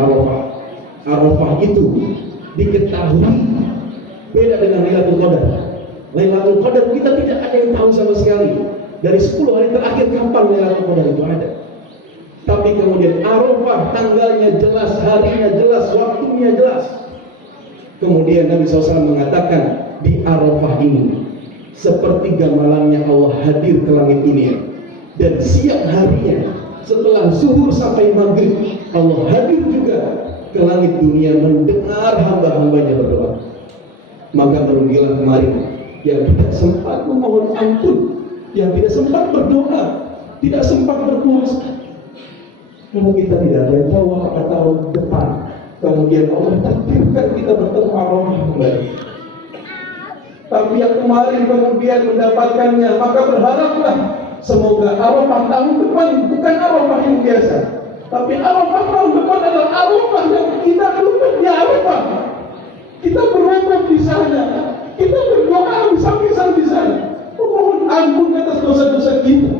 Arafah itu diketahui beda dengan Lailatul Qadar. Lailatul Qadar kita tidak ada yang tahu sama sekali. Dari 10 hari terakhir kapan Lailatul Qadar itu ada. Tapi kemudian Arafah tanggalnya jelas, harinya jelas, waktunya jelas. Kemudian Nabi SAW mengatakan di Arafah ini sepertiga malamnya Allah hadir ke langit ini, dan siang harinya setelah zuhur sampai maghrib Allah hadir juga ke langit dunia mendengar hamba-hambanya berdoa. Maka merugilah kemarin yang tidak sempat memohon ampun, yang tidak sempat berdoa, tidak sempat berpuasa, karena kita tidak ada yang tahu apakah tahun depan kemudian Allah takdirkan kita bertemu Arafah kembali. Tapi yang kemarin kemudian mendapatkannya, maka berharaplah semoga Arafah tahun depan bukan Arafah yang biasa, tapi Arafah tahun depan adalah Arafah yang kita duduk di Arafah, kita berwukuf di sana, kita berdoa sambil di sana, memohon ampun atas dosa-dosa kita,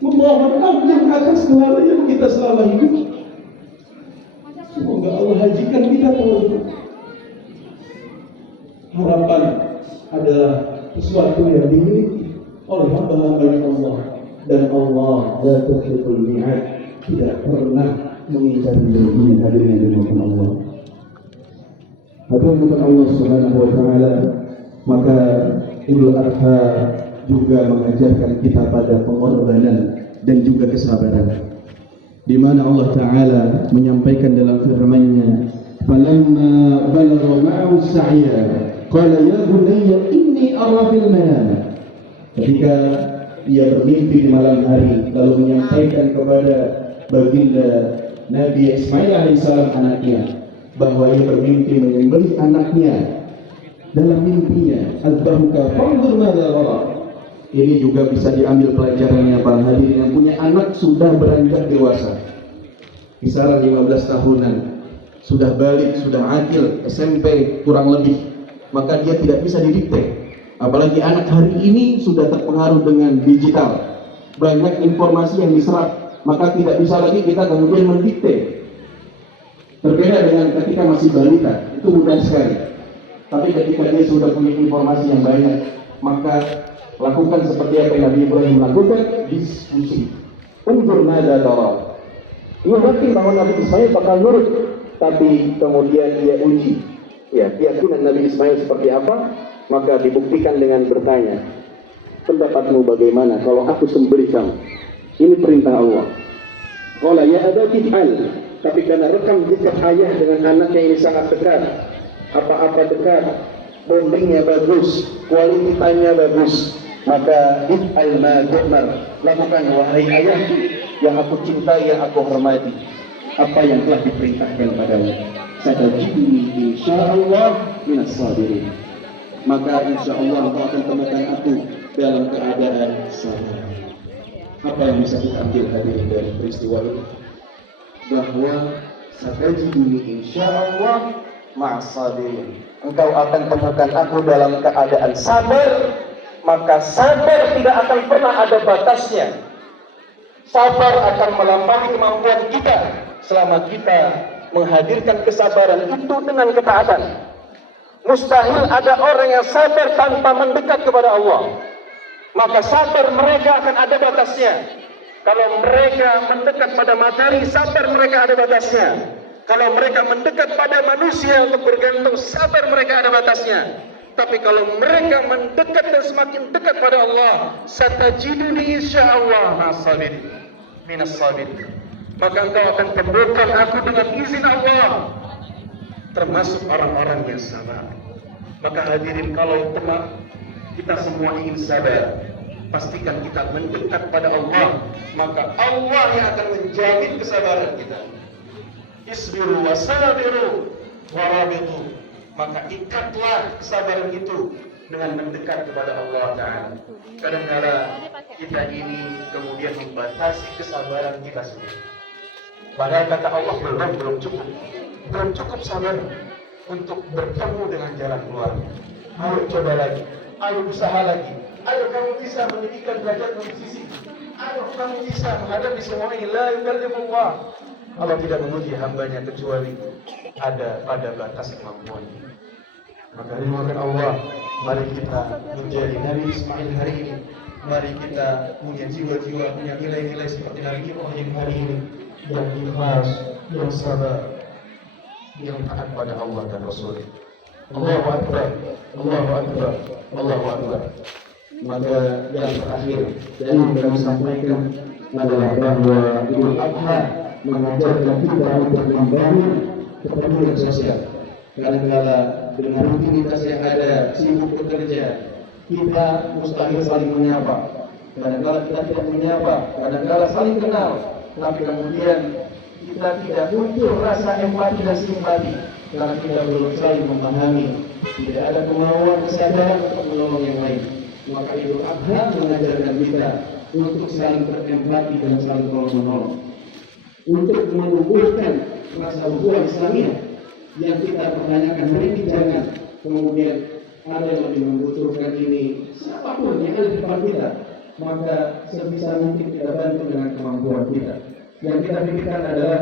memohon ampun atas segala yang kita selama hidup. Semoga Allah hajikan kita tahun depan. Harapan adalah sesuatu yang dimiliki oleh hamba-hamba Allah, dan Allah la tukhliqul mi'ad, tidak pernah mengingkari janjinya. Hadirin yang dimuliakan Allah. Hadirin Allah Subhanahu wa taala, maka Idul Adha juga mengajarkan kita pada pengorbanan dan juga kesabaran, di mana Allah Taala menyampaikan dalam firman-Nya, "Falamma balagha ma'ahu as-sa'ya qala ya bunayya inni ara fil manam." Ketika ia bermimpi di malam hari, lalu menyampaikan kepada baginda Nabi Ismail alaihissalam anaknya, bahwa ia bermimpi menyembelih anaknya. Dalam mimpinya, azbahuka fanzur madza wara. Ini juga bisa diambil pelajarannya para hadirin yang punya anak sudah beranjak dewasa, kisaran 15 tahunan, sudah balik, sudah akil, SMP kurang lebih, maka dia tidak bisa didikte. Apalagi anak hari ini sudah terpengaruh dengan digital, banyak informasi yang diserap, maka tidak bisa lagi kita kemudian mendikte. Berbeda dengan ketika masih balita, itu mudah sekali. Tapi ketika dia sudah punya informasi yang banyak, maka lakukan seperti apa yang Nabi Ibrahim lakukan, diskusi. Unzur nada tara. Ia yakin bahwa Nabi Ismail bakal nurut, tapi kemudian dia uji, ya, keyakinan Nabi Ismail seperti apa. Maka dibuktikan dengan bertanya, pendapatmu bagaimana kalau aku sembelih kamu? Ini perintah Allah. Qala ya abati fa'al. Tapi karena rekam jejak ayah dengan anaknya ini sangat dekat, apa-apa dekat, bondingnya bagus, quality time-nya bagus, maka if'al ma tu'mar, lakukan wahai ayah yang aku cintai, yang aku hormati, apa yang telah diperintahkan padamu. Satajidni insyaallah minas sabirin. Maka insya Allah engkau akan temukan aku dalam keadaan sabar. Apa yang bisa kita ambil hadirin dari peristiwa ini? Bahwa satajidni insya Allah ma'as sabirin. Engkau akan temukan aku dalam keadaan sabar. Maka sabar tidak akan pernah ada batasnya. Sabar akan melampaui kemampuan kita selama kita menghadirkan kesabaran itu dengan ketaatan. Mustahil ada orang yang sabar tanpa mendekat kepada Allah. Maka sabar mereka akan ada batasnya. Kalau mereka mendekat pada materi, sabar mereka ada batasnya. Kalau mereka mendekat pada manusia untuk bergantung, sabar mereka ada batasnya. Tapi kalau mereka mendekat dan semakin dekat pada Allah, satajiduni insyaallah as-sabirin, minas sabirin. Maka engkau akan temukan aku dengan izin Allah, termasuk orang-orang yang sabar. Maka hadirin, kalau kita semua ingin sabar, pastikan kita mendekat pada Allah, maka Allah yang akan menjamin kesabaran kita. Isbiru wa sabiru warabitu, maka ikatlah kesabaran itu dengan mendekat kepada Allah Ta'ala. Kadang-kala kita ini kemudian membatasi kesabaran kita sendiri. Padahal kata Allah belum cukup sabar untuk bertemu dengan jalan keluar. Ayo coba lagi, ayo usaha lagi, ayo kamu bisa meninggikan derajatmu di sisi, ayo kamu bisa menghadapi semua ini. La yukallifullah, Allah tidak menguji hambanya kecuali ada pada batas kemampuan. Maka rindukan Allah, mari kita menjadi Nabi Ismail hari ini. Mari kita punya jiwa-jiwa, punya nilai-nilai seperti Nabi Ibrahim hari ini, yang ikhlas, yang sabar, yang taat pada Allah dan Rasul. Allahu Akbar, Allahu Akbar, Allahu Akbar. Maka yang terakhir yang kami sampaikan adalah bahwa Idul Adha mengajarkan kita untuk membangun kepedulian sosial. Kadang-kala dengan rutinitas yang ada, sibuk bekerja, kita mustahil saling menyapa. Kadang-kala kita tidak menyapa, kadang-kala saling kenal, tapi kemudian kita tidak muncul rasa empati dan simpati karena kita belum saling memahami, tidak ada kemauan kesadaran untuk menolong yang lain. Maka Idul Adha mengajarkan kita untuk saling berempati dan saling menolong, untuk menumbuhkan rasa ukhuwah Islamiyah yang kita pertanyakan hari ini. Jangan kemudian ada yang lebih membutuhkan ini, siapapun yang ada di depan kita, maka sebisa mungkin kita bantu dengan kemampuan kita. Yang kita pikirkan adalah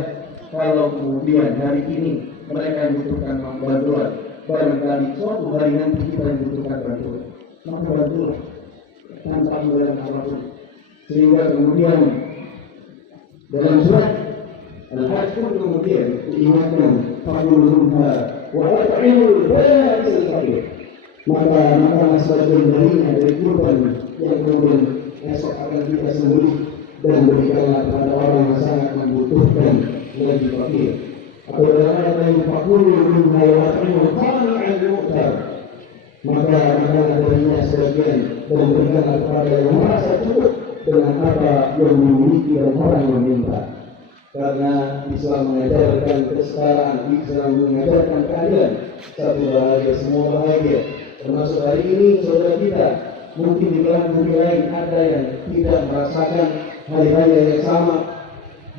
kalau kemudian hari ini mereka yang membutuhkan bantuan, barangkali suatu hari nanti kita yang membutuhkan bantuan, maka bantulah tanpa imbalan apapun. Sehingga kemudian dalam surat Al-Hajj pun kemudian diingatkan fa'buduha wa at'imul ba'is al-fakir. Maka sebagian darinya dari kurban yang kemudian esok akan kita sembelih dan berikanlah kepada orang yang sangat membutuhkan lagi fakir. Atau dalam ayat lain fa'kulu minha wa at'imul qani'al mu'tar. Maka darinya sebagian dan berikanlah kepada yang merasa cukup dengan apa yang dimiliki dan orang yang minta. Karena Islam mengajarkan kesetaraan, Islam mengajarkan keadilan. Satu bahagia, semua bahagia. Termasuk hari ini saudara kita, mungkin di belahan bumi lain ada yang tidak merasakan hari-hari yang sama,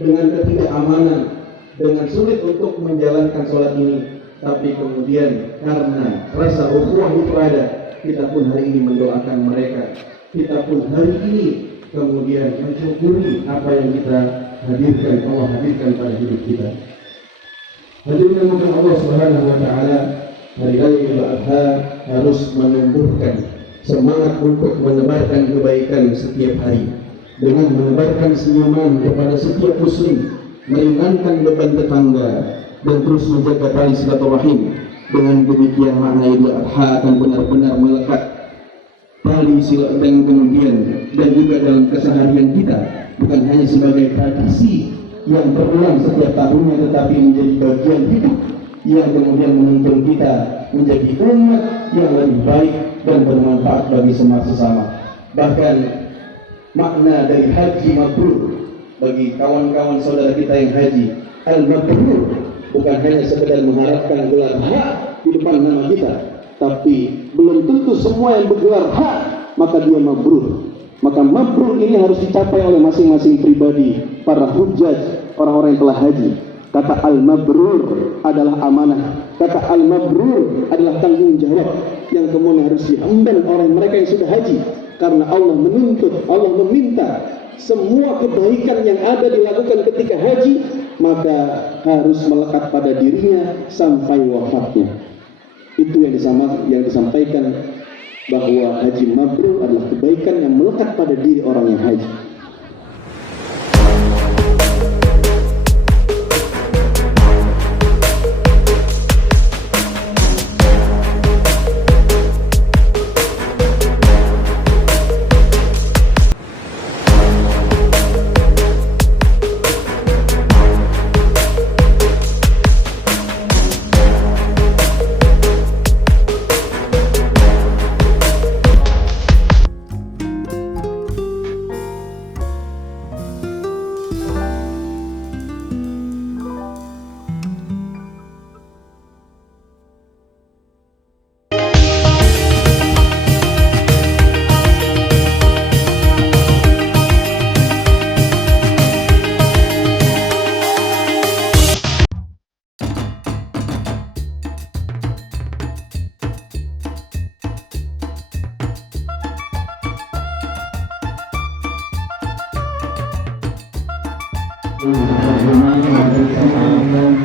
dengan ketidakamanan, dengan sulit untuk menjalankan sholat ini. Tapi kemudian karena rasa ukhuwah itu ada, kita pun hari ini mendoakan mereka. Kita pun hari ini kemudian mensyukuri apa yang kita hadirkan, Allah hadirkan pada hidup kita. Hadirin mungkin Allah Subhanahu wa Ta'ala, hari raya Idul Adha harus menumbuhkan semangat untuk menebarkan kebaikan setiap hari, dengan menebarkan senyuman kepada setiap muslim, meringankan beban tetangga, dan terus menjaga tali silaturahim. Dengan demikian makna Idul Adha akan benar-benar melekat tali silaturahim kemudian dan juga dalam keseharian kita, bukan hanya sebagai tradisi yang berulang setiap tahunnya, tetapi menjadi bagian hidup yang kemudian menuntun kita menjadi umat yang lebih baik dan bermanfaat bagi sesama. Bahkan makna dari haji mabrur bagi kawan-kawan saudara kita yang haji, al-mabrur bukan hanya sekedar mengharapkan gelar hak di depan nama kita, tapi belum tentu semua yang bergelar hak maka dia mabrur. Maka mabrur ini harus dicapai oleh masing-masing pribadi, para hujjaj, orang-orang yang telah haji. Kata al-mabrur adalah amanah, kata al-mabrur adalah tanggung jawab yang kemudian harus diemban oleh mereka yang sudah haji. Karena Allah menuntut, Allah meminta semua kebaikan yang ada dilakukan ketika haji, maka harus melekat pada dirinya sampai wafatnya. Itu yang disampaikan, bahwa haji mabrur adalah kebaikan yang melekat pada diri orang yang haji.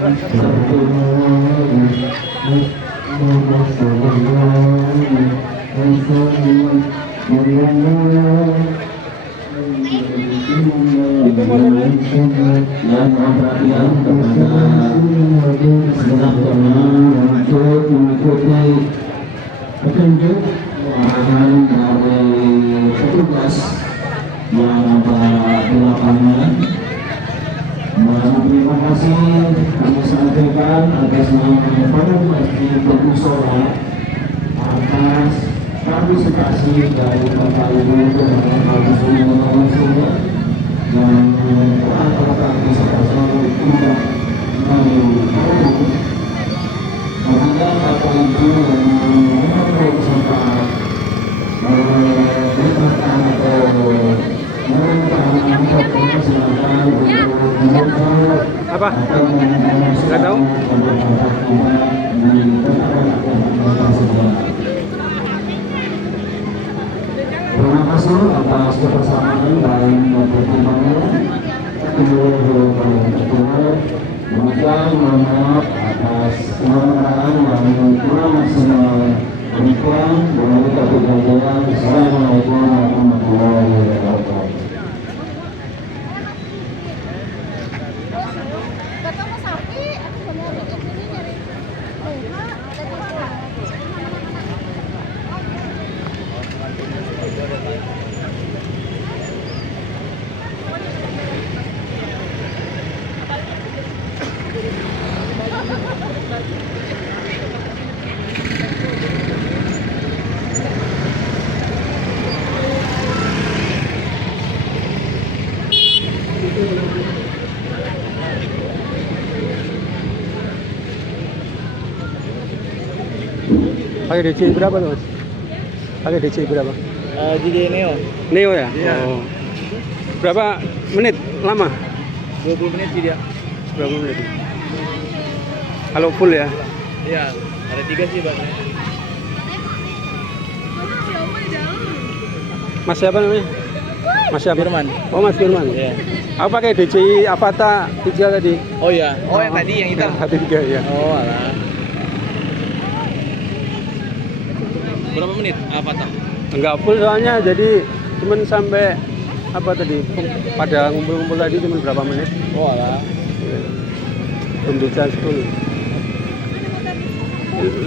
Dan mohon perhatian kepada segenap jemaah untuk mengikuti petunjuk arahan dari petugas yang ada di lapangan. Dan terima kasih kami sampaikan atas nama Pondok Masjid Musola atas partisipasi dari Bapak Ibu Kementerian Agama dan atas partisipasi juga dari kemudian Bapak Ibu yang sempat berkata atau Apa? Nggak tahu. Terima kasih atas kebersamaan dan pertimbangan. Demikian mohon maaf atas kemarahan yang kurang maksimal. Demikian dari Kepulauan. Assalamualaikum warahmatullahi wabarakatuh. Ketemu sapi, aku benar ini nyari. Pakai DC berapa tuh Mas? Pakai DC berapa? DJ Neo Neo ya? Iya. Oh. Berapa menit? Lama? 20 menit sih dia. Berapa menit? Kalau full ya? Iya, ada 3 sih Bang. Mas siapa namanya? Mas siapa? Firman. Oh Mas Firman. Iya. Aku pakai DCI Avata 3 tadi. Oh iya. Oh yang tadi yang hitam. H3 ya. Oh alah. Berapa menit? Apa tak? Enggak full soalnya, jadi cuman sampai apa tadi? Pada ngumpul-ngumpul tadi cuman berapa menit? Oh alah. Belum bisa full.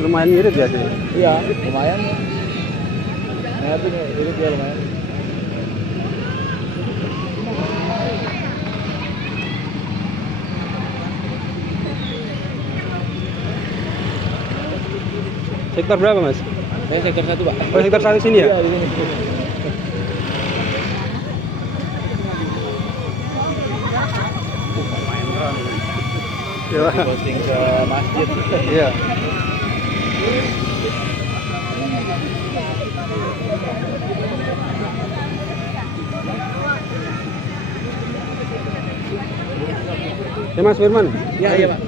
Lumayan mirip ya sih. Iya, lumayan. Nah, itu dia lumayan. Sektor berapa Mas? Saya sektor 1 Pak. Oh sektor 1 sini ya? Iya, di sini. Iya. Posting ke masjid. Iya. Ya Mas Firman. Iya, iya Pak.